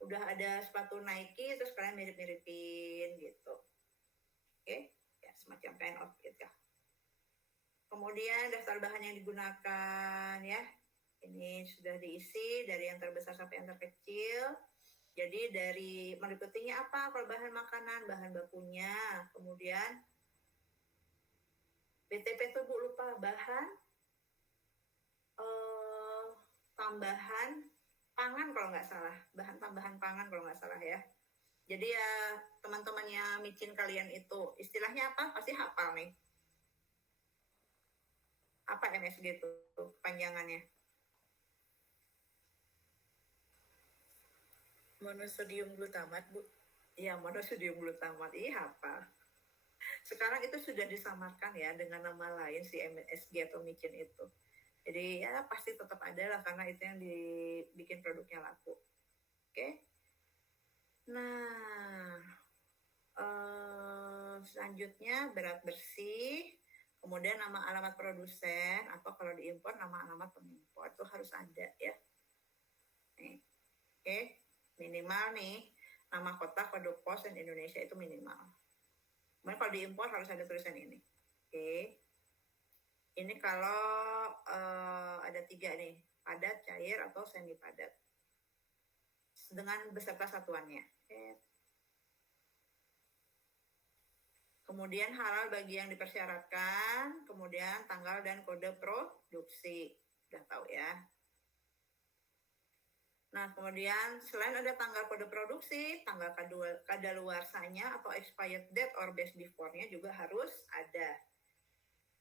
Udah ada sepatu Nike, terus kalian mirip-miripin gitu. Oke, ya semacam kind of it ya. Kemudian daftar bahan yang digunakan ya. Ini sudah diisi dari yang terbesar sampai yang terkecil. Jadi dari meliputinya apa? Kalau bahan makanan, bahan bakunya. Kemudian BTP itu Bu lupa bahan tambahan pangan kalau nggak salah, bahan tambahan pangan kalau nggak salah ya. Jadi ya teman-temannya micin kalian itu istilahnya apa? Pasti hafal nih. Apa MSG itu panjangannya? Monosodium glutamat, Bu. Iya, monosodium glutamat. Iya, hafal. Sekarang itu sudah disamarkan ya dengan nama lain si MSG atau micin itu. Jadi ya pasti tetap ada lah karena itu yang dibikin produknya laku. Oke. Nah, selanjutnya berat bersih, kemudian nama alamat produsen atau kalau diimpor nama alamat pengimpor itu harus ada ya. Nih. Oke, minimal nih nama kota, kode pos dan Indonesia itu minimal. Kemudian kalau diimpor harus ada tulisan ini. Oke. Ini kalau ada 3 nih, padat, cair, atau semi padat. Dengan beserta satuannya. Kemudian halal bagi yang dipersyaratkan, kemudian tanggal dan kode produksi. Udah tahu ya. Nah, kemudian selain ada tanggal kode produksi, tanggal kadaluarsanya atau expired date or best before-nya juga harus ada.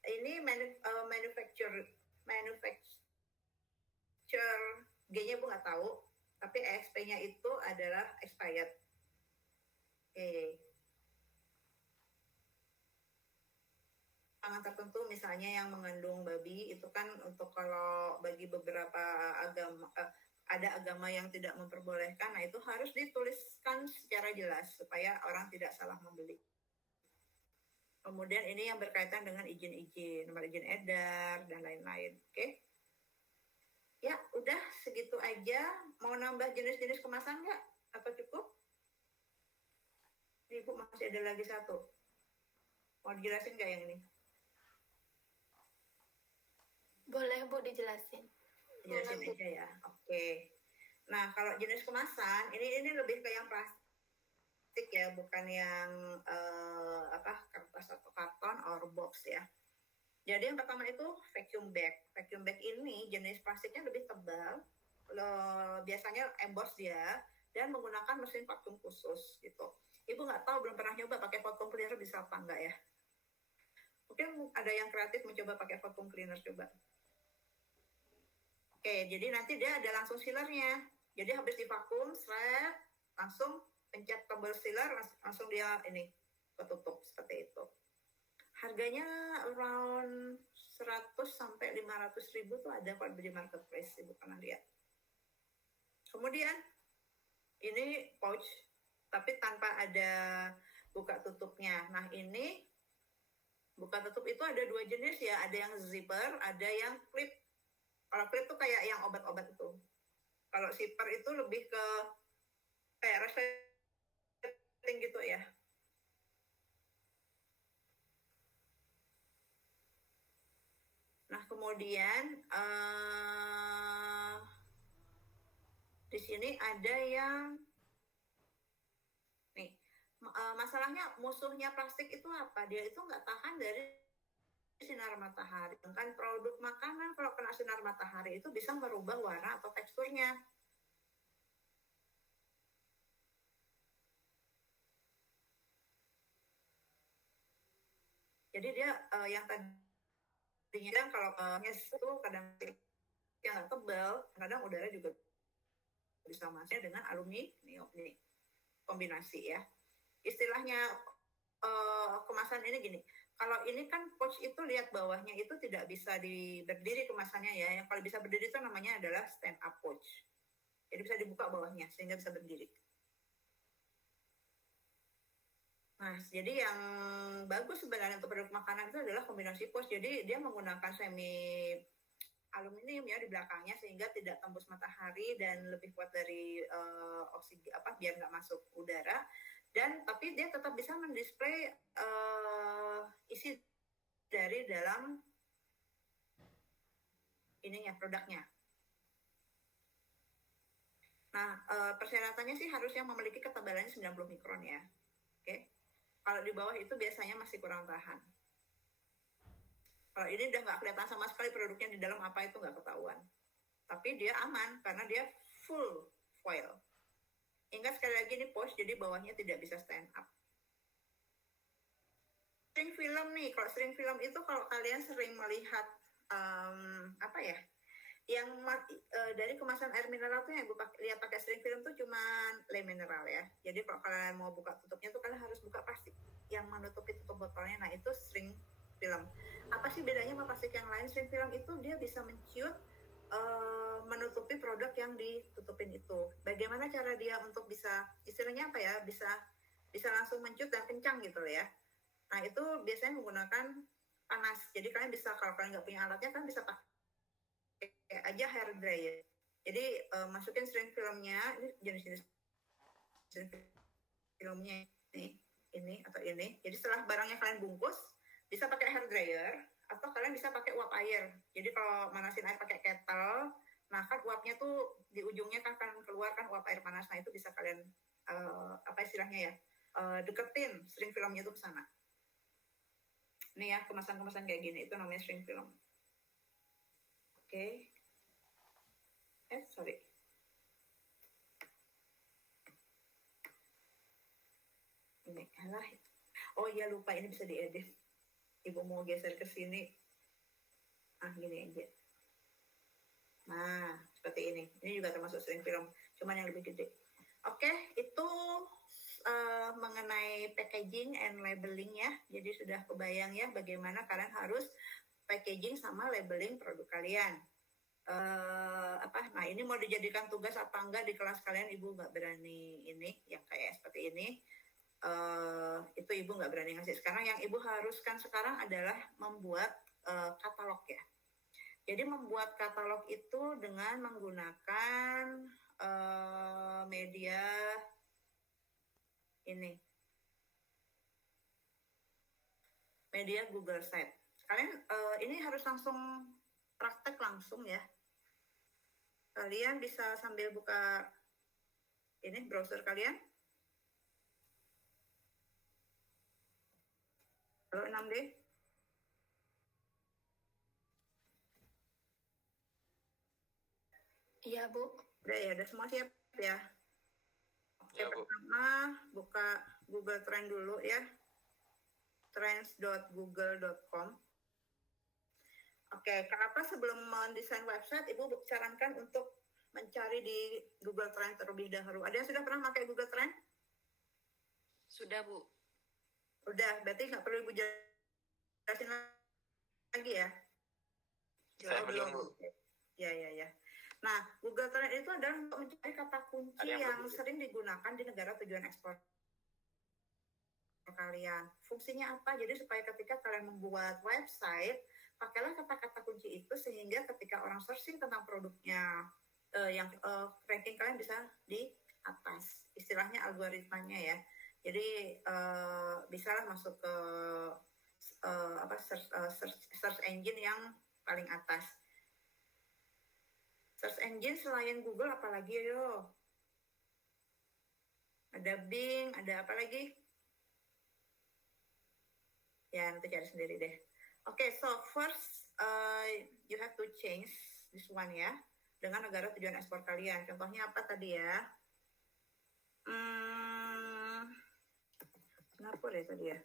Ini manufacture G-nya Bu nggak tahu, tapi EXP-nya itu adalah expired. Oke. Pangan tertentu misalnya yang mengandung babi itu kan untuk kalau bagi beberapa agama ada agama yang tidak memperbolehkan, nah itu harus dituliskan secara jelas supaya orang tidak salah membeli. Kemudian ini yang berkaitan dengan izin-izin, nomor izin edar, dan lain-lain. Oke? Ya, udah segitu aja. Mau nambah jenis-jenis kemasan nggak? Atau cukup? Nih, Bu, masih ada lagi satu. Mau dijelasin nggak yang ini? Boleh Bu dijelasin. Jelasin aja ya. Oke. Nah, kalau jenis kemasan, ini lebih ke yang plastik ya, bukan yang kertas atau karton or box ya. Jadi yang pertama itu vacuum bag. Vacuum bag ini jenis plastiknya lebih tebal, biasanya emboss dia dan menggunakan mesin vacuum khusus gitu. Ibu nggak tahu, belum pernah nyoba pakai vacuum cleaner bisa apa enggak ya? Mungkin ada yang kreatif mencoba pakai vacuum cleaner coba. Oke, jadi nanti dia ada langsung sealernya. Jadi habis divakum, langsung pencet tombol sealer, langsung dia ini ketutup seperti itu. Harganya around 100 sampai 500 ribu tuh ada kalau di marketplace, Ibu pernah lihat. Kemudian ini pouch, tapi tanpa ada buka tutupnya. Nah ini buka tutup itu ada dua jenis ya, ada yang zipper, ada yang clip. Kalau clip tuh kayak yang obat-obat itu. Kalau zipper itu lebih ke kayak resleting gitu ya. Nah kemudian di sini ada yang nih masalahnya musuhnya plastik itu apa? Dia itu nggak tahan dari sinar matahari. Kan produk makanan kalau kena sinar matahari itu bisa merubah warna atau teksturnya. Jadi dia yang tadinya kan kalau itu kadang yang nggak tebal, kadang udara juga bisa masuk dengan aluminium ini kombinasi ya. Istilahnya kemasan ini gini. Kalau ini kan pouch itu lihat bawahnya itu tidak bisa berdiri kemasannya ya. Yang kalau bisa berdiri itu namanya adalah stand up pouch. Jadi bisa dibuka bawahnya sehingga bisa berdiri. Nah, jadi yang bagus sebenarnya untuk produk makanan itu adalah kombinasi pouch. Jadi dia menggunakan semi aluminium ya di belakangnya sehingga tidak tembus matahari dan lebih kuat dari oksigen biar nggak masuk udara. Dan tapi dia tetap bisa mendisplay isi dari dalam ininya produknya. Nah, persyaratannya sih harusnya memiliki ketebalan 90 mikron ya. Oke. Kalau di bawah itu biasanya masih kurang tahan. Kalau ini udah nggak kelihatan sama sekali produknya di dalam apa itu nggak ketahuan. Tapi dia aman karena dia full foil. Ingat sekali lagi ini pouch, jadi bawahnya tidak bisa stand up. String film nih, kalau string film itu kalau kalian sering melihat yang dari kemasan air mineral tuh yang gue lihat pakai string film tuh cuma le mineral ya. Jadi kalau kalian mau buka tutupnya tuh kalian harus buka plastik yang menutupi tutup botolnya. Nah itu string film. Apa sih bedanya sama plastik yang lain? String film itu dia bisa menciut menutupi produk yang ditutupin itu. Bagaimana cara dia untuk bisa istilahnya apa ya? Bisa langsung mencut dan kencang gitu ya. Nah itu biasanya menggunakan panas. Jadi kalian bisa kalau kalian nggak punya alatnya kan bisa pakai aja hair dryer. Jadi masukin string filmnya, ini jenis-jenis string filmnya ini atau ini. Jadi setelah barangnya kalian bungkus, bisa pakai hair dryer atau kalian bisa pakai uap air. Jadi kalau manasin air pakai kettle, nah kan uapnya tuh di ujungnya kan akan keluar kan uap air panas. Nah itu bisa kalian istilahnya ya deketin string filmnya tuh ke sana. Ini ya kemasan-kemasan kayak gini itu namanya string film. Oke. Sorry. Ini kalah. Oh iya lupa ini bisa diedit. Ibu mau geser ke sini. Gini aja. Nah, seperti ini. Ini juga termasuk string film, cuman yang lebih gede. Oke, itu mengenai packaging and labeling ya. Jadi sudah kebayang ya bagaimana kalian harus packaging sama labeling produk kalian. Nah ini mau dijadikan tugas apa enggak di kelas kalian, ibu nggak berani ini yang kayak seperti ini. Itu ibu nggak berani ngasih. Sekarang yang ibu haruskan sekarang adalah membuat katalog ya. Jadi membuat katalog itu dengan menggunakan media ini, media Google Sites. Kalian ini harus langsung praktek langsung ya. Kalian bisa sambil buka ini browser kalian. Halo 6D. Iya, Bu. Udah ya, udah semua siap ya. Oke, pertama buka Google Trend dulu ya. trends.google.com. Oke, kenapa sebelum mendesain website, Ibu sarankan untuk mencari di Google Trend terlebih dahulu. Ada yang sudah pernah pakai Google Trend? Sudah, Bu. Udah, berarti nggak perlu Ibu jelasin lagi ya? Saya belum, Bu. Ya. Nah, Google Trend itu adalah untuk mencari kata kunci Ada yang yang berbeda. sering digunakan di negara tujuan ekspor kalian. Fungsinya apa? Jadi supaya ketika kalian membuat website, pakailah kata-kata kunci itu sehingga ketika orang searching tentang produknya, ranking kalian bisa di atas. Istilahnya algoritmanya ya. Jadi bisalah masuk ke search engine yang paling atas. Search engine selain Google apalagi yo? Ada Bing, ada apa lagi? Ya, nanti cari sendiri deh. Oke, so first you have to change this one ya dengan negara tujuan ekspor kalian. Contohnya apa tadi ya? Singapura ya tadi ya.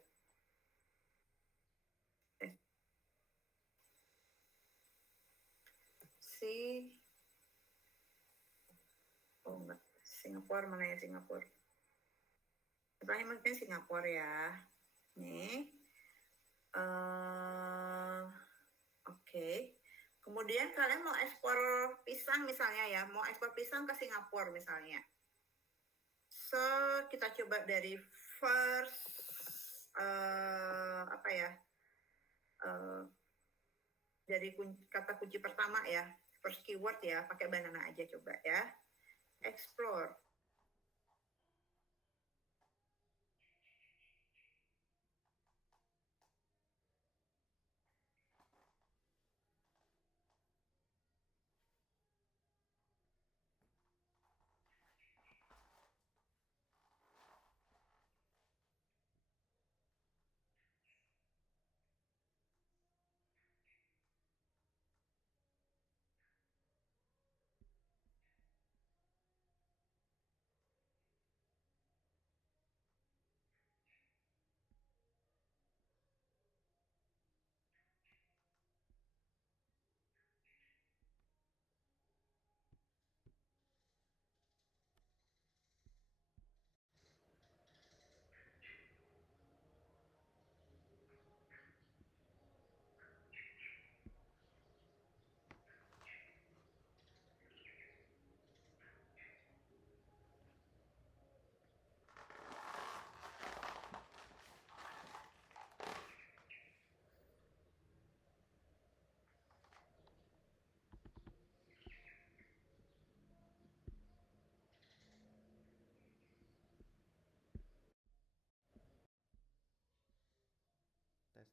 Oh enggak, Singapura mana ya Singapura? Contohnya mungkin Singapura ya. Nih. Oke. Kemudian kalian mau ekspor pisang misalnya ya, mau ekspor pisang ke Singapura misalnya. So, kita coba dari first dari kata kunci pertama ya, first keyword ya, pakai banana aja coba ya. Explore.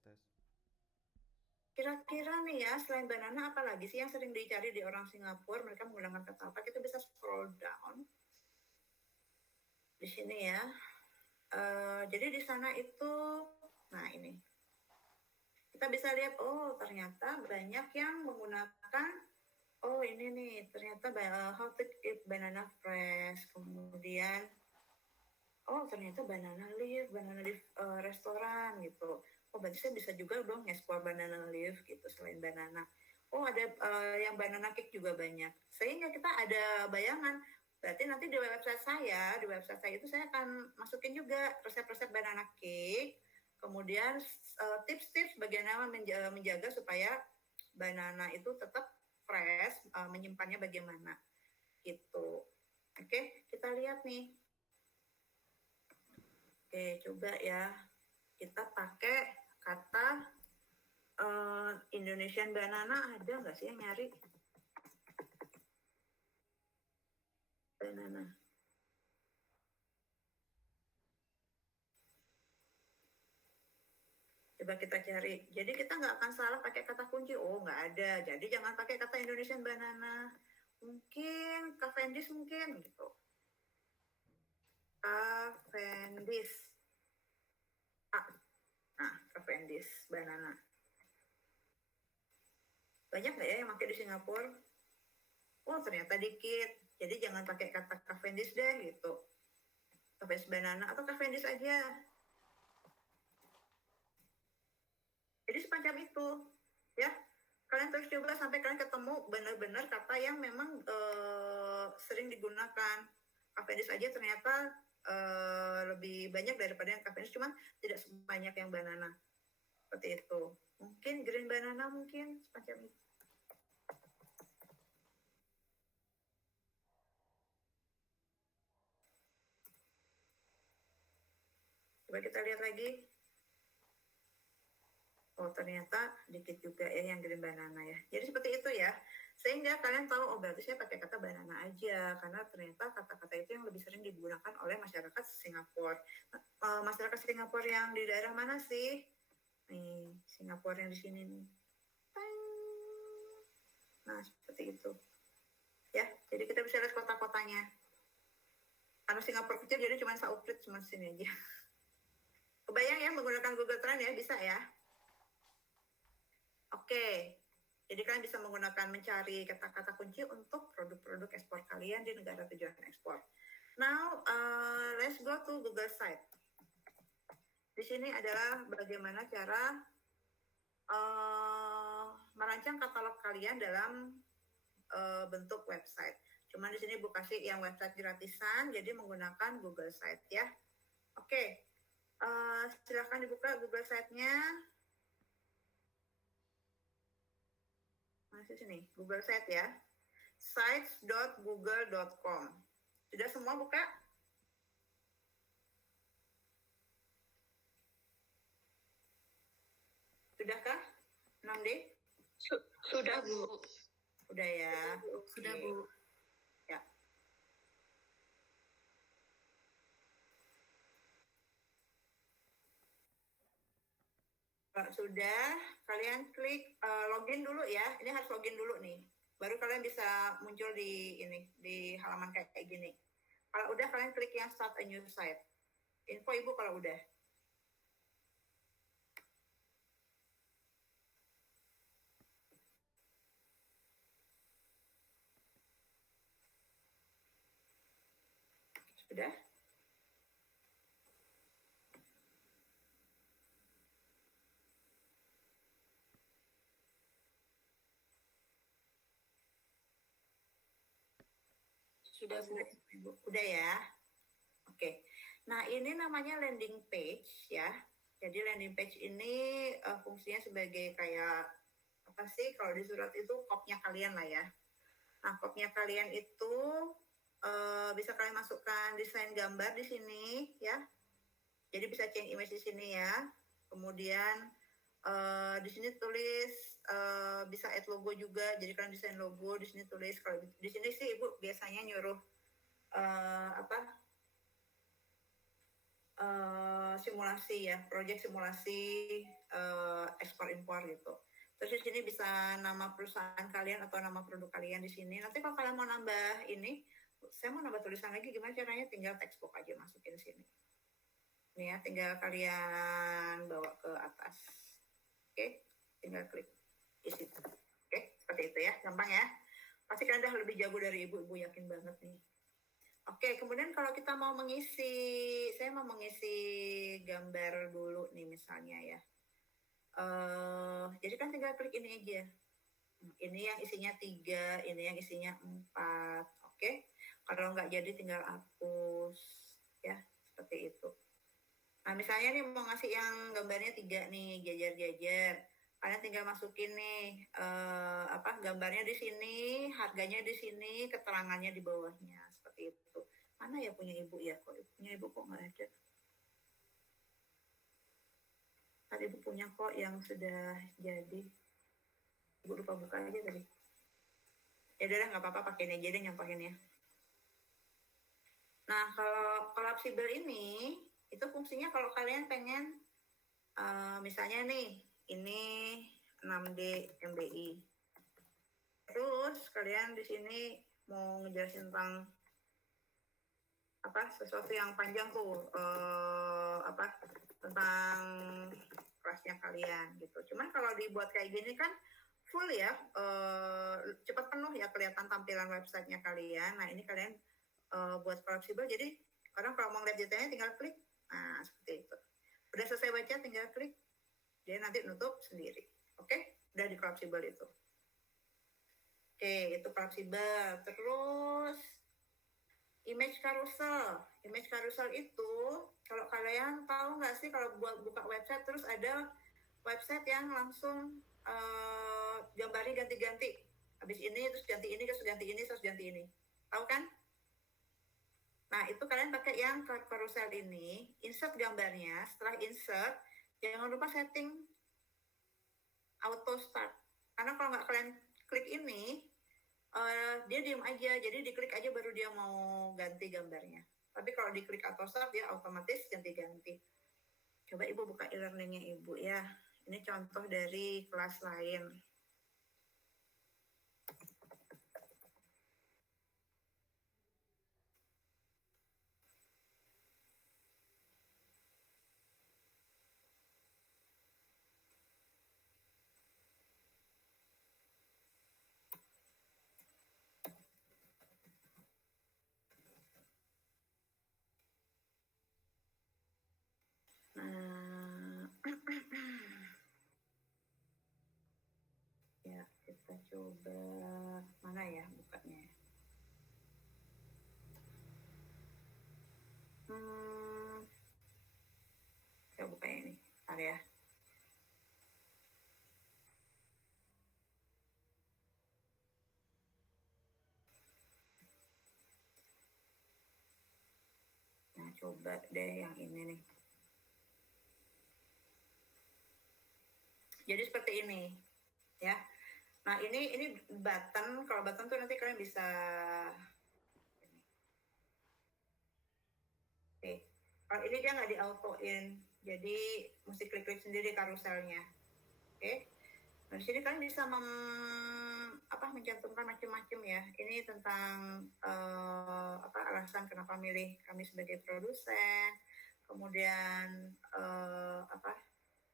Tes. Kira-kira nih ya, selain banana apa lagi sih yang sering dicari di orang Singapura? Mereka menggunakan kata apa? Kita bisa scroll down di sini ya. Jadi di sana itu, nah ini kita bisa lihat, oh ternyata banyak yang menggunakan, oh ini nih ternyata how to eat banana fresh, kemudian oh ternyata banana leaf restoran gitu. Oh berarti saya bisa juga dong explore banana leaf gitu selain banana. Oh ada yang banana cake juga banyak. Sehingga kita ada bayangan. Berarti nanti di website saya itu saya akan masukin juga resep-resep banana cake. Kemudian tips-tips bagaimana menjaga supaya banana itu tetap fresh, menyimpannya bagaimana gitu. Oke, kita lihat nih. Oke, coba ya. Kita pakai kata Indonesian banana, ada nggak sih yang nyari? Banana. Coba kita cari. Jadi kita nggak akan salah pakai kata kunci. Oh, nggak ada. Jadi jangan pakai kata Indonesian banana. Mungkin Cavendish mungkin gitu. Cavendish. Nah, Cavendish banana. Banyak nggak ya yang pakai di Singapura? Oh, ternyata dikit. Jadi jangan pakai kata Cavendish deh gitu. Cavendish banana atau Cavendish aja. Jadi semacam itu, ya. Kalian terus coba sampai kalian ketemu benar-benar kata yang memang sering digunakan. Cavendish aja ternyata lebih banyak daripada yang Cavendish, cuman tidak sebanyak yang banana. Seperti itu. Mungkin green banana mungkin semacam itu. Coba kita lihat lagi. Oh, ternyata dikit juga ya yang green banana ya. Jadi seperti itu ya. Sehingga kalian tahu, oh berarti saya pakai kata banana aja. Karena ternyata kata-kata itu yang lebih sering digunakan oleh masyarakat Singapura. Masyarakat Singapura yang di daerah mana sih? Nih, Singapura yang di sini nih. Nah, seperti itu. Ya, jadi kita bisa lihat kota-kotanya. Karena Singapura kecil, jadi cuma seuprit cuma sini aja. Kebayang ya menggunakan Google Trend ya, bisa ya. Oke, jadi kalian bisa menggunakan mencari kata-kata kunci untuk produk-produk ekspor kalian di negara tujuan ekspor. Now, let's go to Google Site. Di sini adalah bagaimana cara merancang katalog kalian dalam bentuk website. Cuma di sini Bu kasih yang website gratisan, jadi menggunakan Google Site ya. Oke, silakan dibuka Google Site-nya. Masih sini, Google Site ya. sites.google.com. Sudah semua buka? Sudahkah? 6D? Sudah, Bu. Udah ya. Sudah, Oke. Bu. Ya. Kalau sudah, kalian klik login dulu ya. Ini harus login dulu nih. Baru kalian bisa muncul di ini, di halaman kayak gini. Kalau udah, kalian klik yang start a new site. Info Ibu kalau udah. Sudah? Sudah, Bu. Udah ya. Oke. Nah, ini namanya landing page ya. Jadi landing page ini fungsinya sebagai kayak apa sih, kalau di surat itu kopnya kalian lah ya. Nah, kopnya kalian itu bisa kalian masukkan desain gambar di sini ya. Jadi bisa change image di sini ya. Kemudian di sini tulis bisa add logo juga. Jadi kalian desain logo di sini tulis. Kalau di sini sih Ibu biasanya nyuruh simulasi ya, proyek simulasi ekspor impor gitu. Terus di sini bisa nama perusahaan kalian atau nama produk kalian di sini. Nanti kalau kalian mau nambah ini, saya mau nambah tulisan lagi, gimana caranya? Tinggal textbook aja masukin sini. Nih ya, tinggal kalian bawa ke atas. Oke, tinggal klik isi. Oke, seperti itu ya, gampang ya. Pasti kalian udah lebih jago dari ibu yakin banget nih. Oke, kemudian kalau kita mau mengisi, saya mau mengisi gambar dulu nih misalnya ya. Jadi kan tinggal klik ini aja. Ini yang isinya 3, ini yang isinya 4. Oke, kalau nggak jadi tinggal hapus ya, seperti itu. Nah, misalnya nih mau ngasih yang gambarnya 3 nih, jajar-jajar. Kalian tinggal masukin nih gambarnya di sini, harganya di sini, keterangannya di bawahnya, seperti itu. Mana ya punya ibu ya? Kok punya ibu kok nggak ada? Tadi ibu punya kok yang sudah jadi. Ibu lupa buka aja tadi. Ya udah nggak apa-apa, pakai aja deh yang pakainya. Nah, kalau collapsible ini itu fungsinya kalau kalian pengen misalnya nih ini 6D MBI. Terus kalian di sini mau ngejelasin tentang sesuatu yang panjang tuh tentang kelasnya kalian gitu. Cuman kalau dibuat kayak gini kan full ya, cepat penuh ya kelihatan tampilan websitenya kalian. Nah, ini kalian buat collapsible, jadi orang kalau mau lihat detailnya tinggal klik. Nah, seperti itu. Udah selesai baca tinggal klik, dia nanti nutup sendiri. Oke, udah di collapsible itu. Oke, itu collapsible. Terus image carousel. Image carousel itu kalau kalian tahu nggak sih, kalau buat buka website terus ada website yang langsung gambarnya ganti-ganti. Habis ini terus ganti ini, terus ganti ini, terus ganti ini. Tahu kan? Nah, Nah, itu kalian pakai yang carousel ini, insert gambarnya, setelah insert, jangan lupa setting auto start. Karena kalau nggak kalian klik ini, dia diem aja, jadi diklik aja baru dia mau ganti gambarnya. Tapi kalau diklik auto start, dia otomatis ganti-ganti. Coba Ibu buka e-learningnya Ibu ya. Ini contoh dari kelas lain. Nah, ya kita coba mana ya bukanya. Saya buka ini, bentar ya. Nah, coba deh yang ini nih. Jadi seperti ini, ya. Nah, ini button. Kalau button tuh nanti kalian bisa. Oke. Kalau ini dia nggak di auto-in, jadi mesti klik-klik sendiri karuselnya. Oke. Nah, di sini kalian bisa mencantumkan macam-macam ya. Ini tentang alasan kenapa milih kami sebagai produsen, kemudian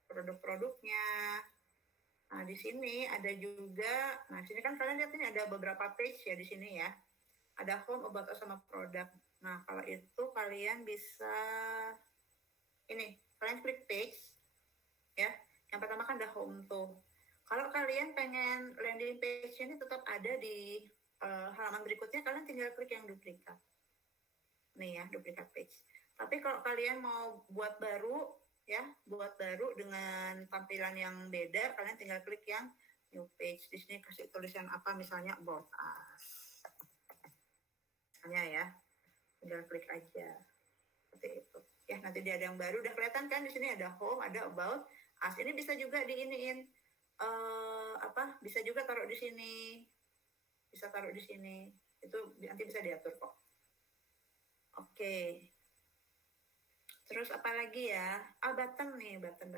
produk-produknya. Nah, di sini ada juga, nah sini kan kalian lihat ini ada beberapa page ya di sini ya. Ada home, about us, sama produk. Nah, kalau itu kalian bisa ini, kalian klik page ya. Yang pertama kan ada home tuh. Kalau kalian pengen landing page ini tetap ada di halaman berikutnya, kalian tinggal klik yang duplikat. Nih ya, duplikat page. Tapi kalau kalian mau buat baru ya, buat baru dengan tampilan yang beda, kalian tinggal klik yang new page. Di sini kasih tulisan apa, misalnya about us. Misalnya ya, tinggal klik aja. Seperti itu. Ya, nanti dia ada yang baru. Udah kelihatan kan di sini ada home, ada about us. Ini bisa juga diiniin bisa juga taruh di sini. Bisa taruh di sini. Itu nanti bisa diatur kok. Oke. Terus apa lagi ya? Button nih, button.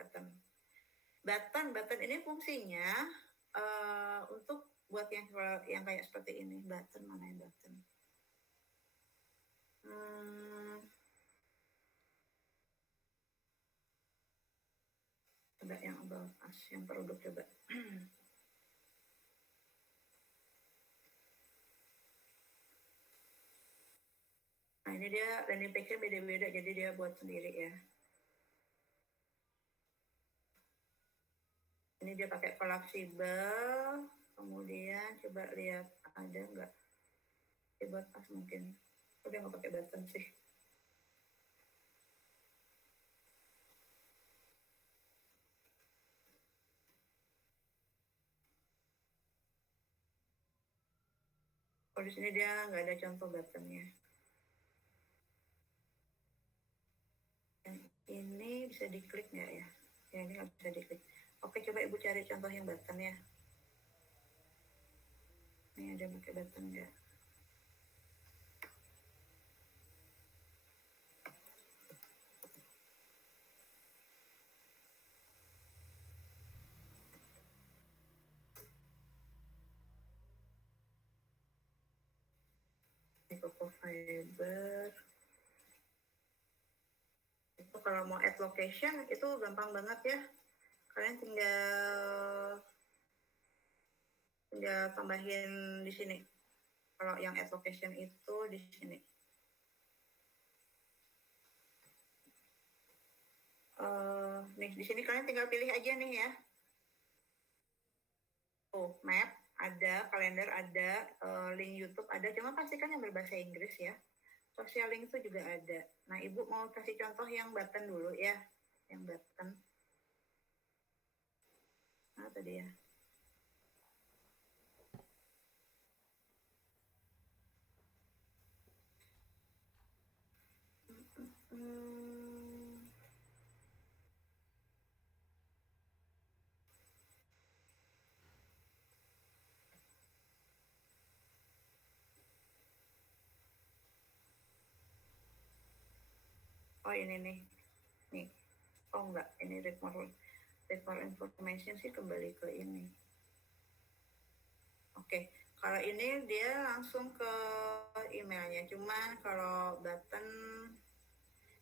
Button ini fungsinya untuk buat yang kayak seperti ini. Button, mana yang button? Coba yang about us, yang produk coba. Nah, ini dia landing page-nya beda-beda, jadi dia buat sendiri ya. Ini dia pakai fleksibel, kemudian coba lihat ada nggak? Buat pas mungkin. Udah nggak pakai button sih. Kalau di sini dia nggak ada contoh buttonnya. Ini bisa diklik nggak ya? Ya, ini nggak bisa diklik. Oke, coba Ibu cari contoh yang button ya. Ini ada pakai button nggak? Ini Coco Fiber. Itu kalau mau add location itu gampang banget ya. Kalian tinggal tambahin di sini. Kalau yang add location itu di sini. Nih di sini kalian tinggal pilih aja nih ya. Map ada, kalender ada, link YouTube ada. Cuma pastikan yang berbahasa Inggris ya. Social link itu juga ada. Nah, Ibu mau kasih contoh yang button dulu ya. Yang button. Nah, tadi ya. Hmm, oh ini nih, oh enggak, ini read more information sih kembali ke ini. Oke, kalau ini dia langsung ke emailnya, cuman kalau button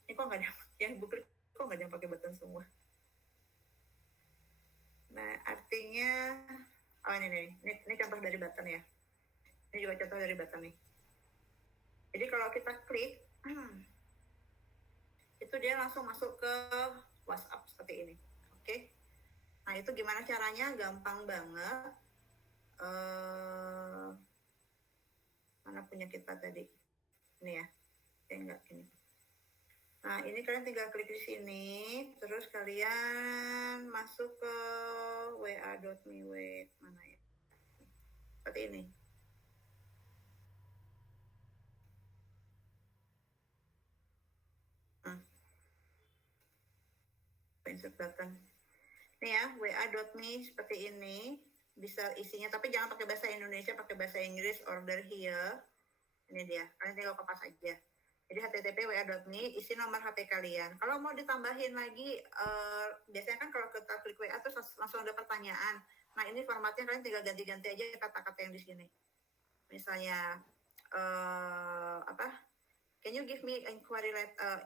ini kok nggak ada yang buku kok nggak ada yang pakai button semua. Nah artinya oh ini contoh dari button ya, ini juga contoh dari button nih. Jadi kalau kita klik itu dia langsung masuk ke WhatsApp seperti ini. Oke, nah itu gimana caranya? Gampang banget. Mana punya kita tadi? Ini ya, enggak ini. Nah, ini kalian tinggal klik di sini, terus kalian masuk ke wa.me, wait, mana ya? Seperti ini. Insert button. Ini ya, wa.me seperti ini. Bisa isinya, tapi jangan pakai bahasa Indonesia, pakai bahasa Inggris, order here. Ini dia, kalian tinggal kopas aja. Jadi http wa.me, isi nomor HP kalian. Kalau mau ditambahin lagi, biasanya kan kalau kita klik WA terus langsung ada pertanyaan. Nah ini formatnya kalian tinggal ganti-ganti aja kata-kata yang di sini. Misalnya can you give me inquiry letter,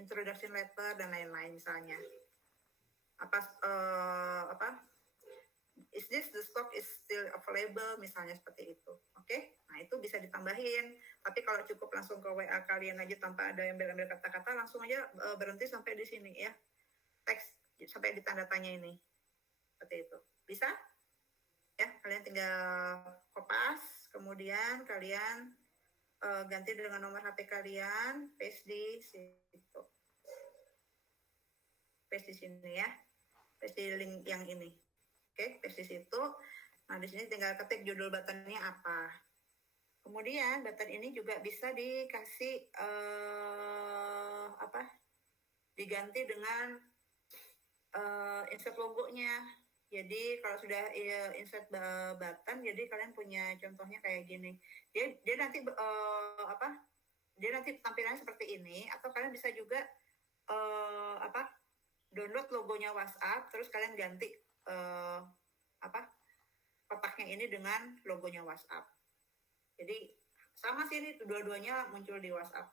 introduction letter dan lain-lain misalnya. Is this the stock is still available misalnya seperti itu. Oke? Nah, itu bisa ditambahin. Tapi kalau cukup langsung ke WA kalian aja tanpa ada ambil-ambil kata-kata, langsung aja berhenti sampai di sini ya. Teks sampai di tanda tanya ini. Seperti itu. Bisa? Ya, kalian tinggal kopas, kemudian kalian ganti dengan nomor HP kalian, paste di situ. Paste di sini ya. Paste di link yang ini. Oke, paste di situ. Nah, di sini tinggal ketik judul buttonnya apa. Kemudian button ini juga bisa dikasih diganti dengan insert logonya. Jadi kalau sudah insert button, jadi kalian punya contohnya kayak gini. Dia nanti dia nanti tampilannya seperti ini. Atau kalian bisa juga download logonya WhatsApp, terus kalian ganti kotaknya ini dengan logonya WhatsApp. Jadi sama sih ini dua-duanya muncul di WhatsApp.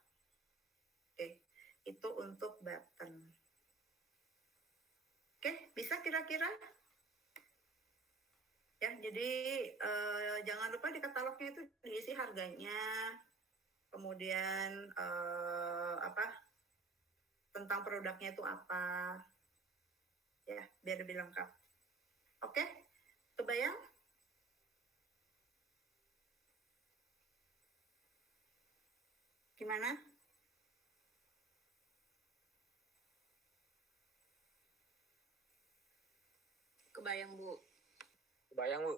Oke, itu untuk button. Oke, bisa kira-kira? Ya, jadi jangan lupa di katalognya itu diisi harganya, kemudian tentang produknya itu apa, ya biar lebih lengkap. Oke, kebayang? Gimana? Kebayang, Bu. Kebayang, Bu.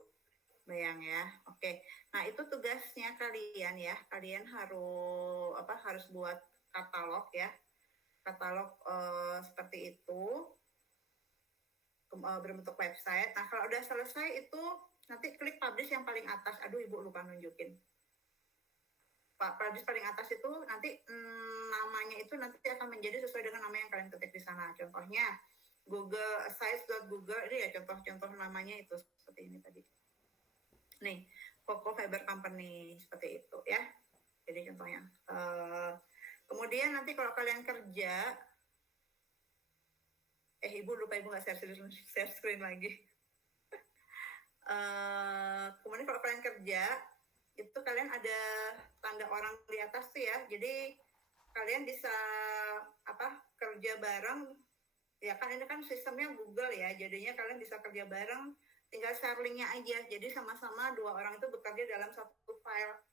Bayang ya. Oke. Nah, itu tugasnya kalian ya. Kalian harus buat katalog ya. Katalog seperti itu. Berbentuk website. Nah, kalau udah selesai itu nanti klik publish yang paling atas. Aduh, Ibu lupa nunjukin. Publish paling atas itu nanti namanya itu nanti akan menjadi sesuai dengan nama yang kalian ketik di sana. Contohnya Google sites.google ini ya contoh-contoh namanya itu seperti ini tadi. Nih, Coco Fiber Company seperti itu ya. Jadi contohnya. Kemudian nanti kalau kalian kerja, Ibu lupa Ibu nggak share screen lagi. Kemudian kalau kalian kerja, itu kalian ada tanda orang di atas tuh ya. Jadi kalian bisa kerja bareng. Ya kan ini kan sistemnya Google ya. Jadinya kalian bisa kerja bareng. Tinggal share linknya aja. Jadi sama-sama dua orang itu bekerja dalam satu file.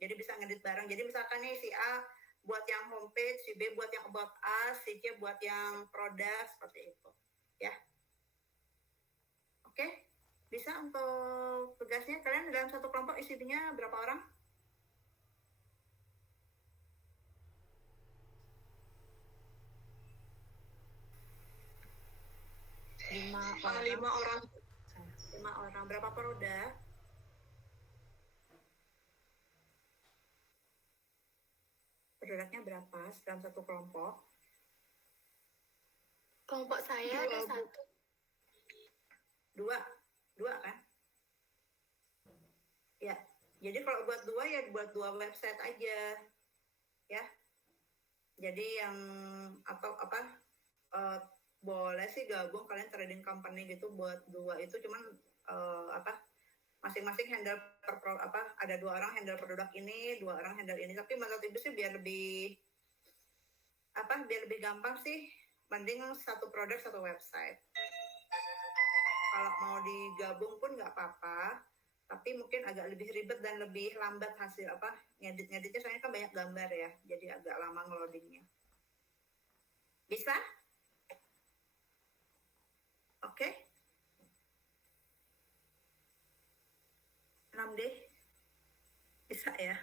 Jadi bisa ngedit bareng. Jadi misalkan nih si A buat yang homepage, si B buat yang about us, si C buat yang produk, seperti itu. Ya. Oke. Bisa untuk tugasnya. Kalian dalam satu kelompok isinya berapa orang? Berapa produk? Produknya berapa dalam satu kelompok? Kelompok saya ada 1. Dua kan? Ya, jadi kalau buat 2 ya buat 2 website aja, ya. Jadi yang boleh sih gabung kalian trading company gitu buat 2 itu, cuman masing-masing handle ada 2 orang handle produk ini, 2 orang handle ini. Tapi menurut ibu sih biar lebih gampang sih, mending 1 produk 1 website. Kalau mau digabung pun nggak apa-apa, tapi mungkin agak lebih ribet dan lebih lambat hasil ngeditnya, soalnya kan banyak gambar ya, jadi agak lama ngeloadingnya. Bisa? Oke? 6D? Bisa ya?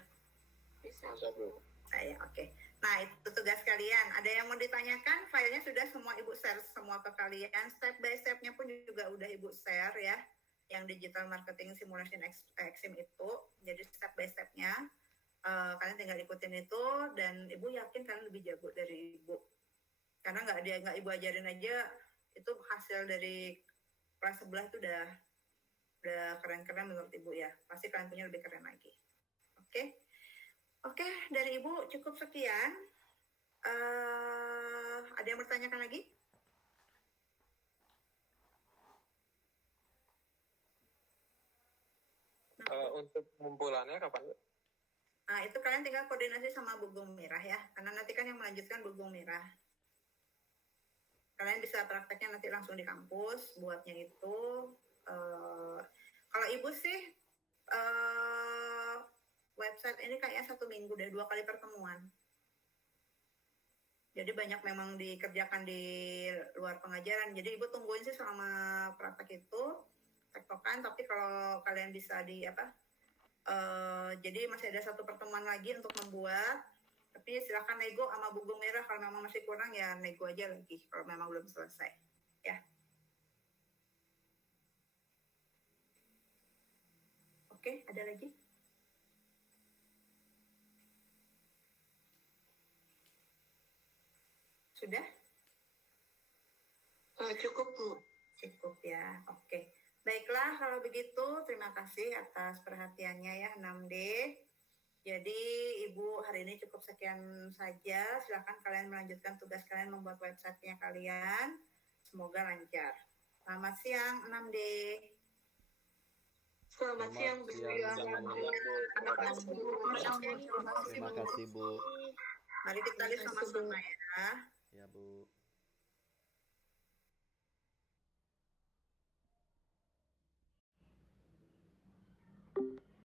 Bisa, Bisa, Bu. Bu. Ya, oke. Nah, itu tugas kalian. Ada yang mau ditanyakan? Filenya sudah semua Ibu share semua ke kalian. Step by step-nya pun juga udah Ibu share ya. Yang Digital Marketing Simulation Exim itu. Jadi step by step-nya. Kalian tinggal ikutin itu. Dan Ibu yakin kalian lebih jago dari Ibu. Karena nggak Ibu ajarin aja, itu hasil dari kelas sebelah itu udah keren-keren menurut Ibu ya. Pasti kalian punya lebih keren lagi. Oke? Oke, dari Ibu cukup sekian. Ada yang bertanyakan lagi? Untuk pengumpulannya kapan, Bu? Nah, itu kalian tinggal koordinasi sama Bu Gung Mirah ya. Karena nanti kan yang melanjutkan Bu Gung Mirah. Kalian bisa prakteknya nanti langsung di kampus. Buatnya itu, kalau Ibu sih, website ini kayaknya 1 minggu deh, 2 kali pertemuan. Jadi banyak memang dikerjakan di luar pengajaran. Jadi Ibu tungguin sih selama praktek itu, tektokan. Tapi kalau kalian bisa jadi masih ada 1 pertemuan lagi untuk membuat. Tapi silakan nego sama Bu Gung Mirah. Kalau memang masih kurang ya nego aja lagi. Kalau memang belum selesai, ya. Oke, ada lagi? Sudah? Cukup, Bu. Cukup ya, oke. Baiklah, kalau begitu terima kasih atas perhatiannya ya 6D. Jadi Ibu hari ini cukup sekian saja. Silakan kalian melanjutkan tugas kalian membuat website-nya kalian. Semoga lancar. Selamat siang 6D. Selamat siang, Bu. Terima kasih, Bu. Mari kita lihat sama-sama ya.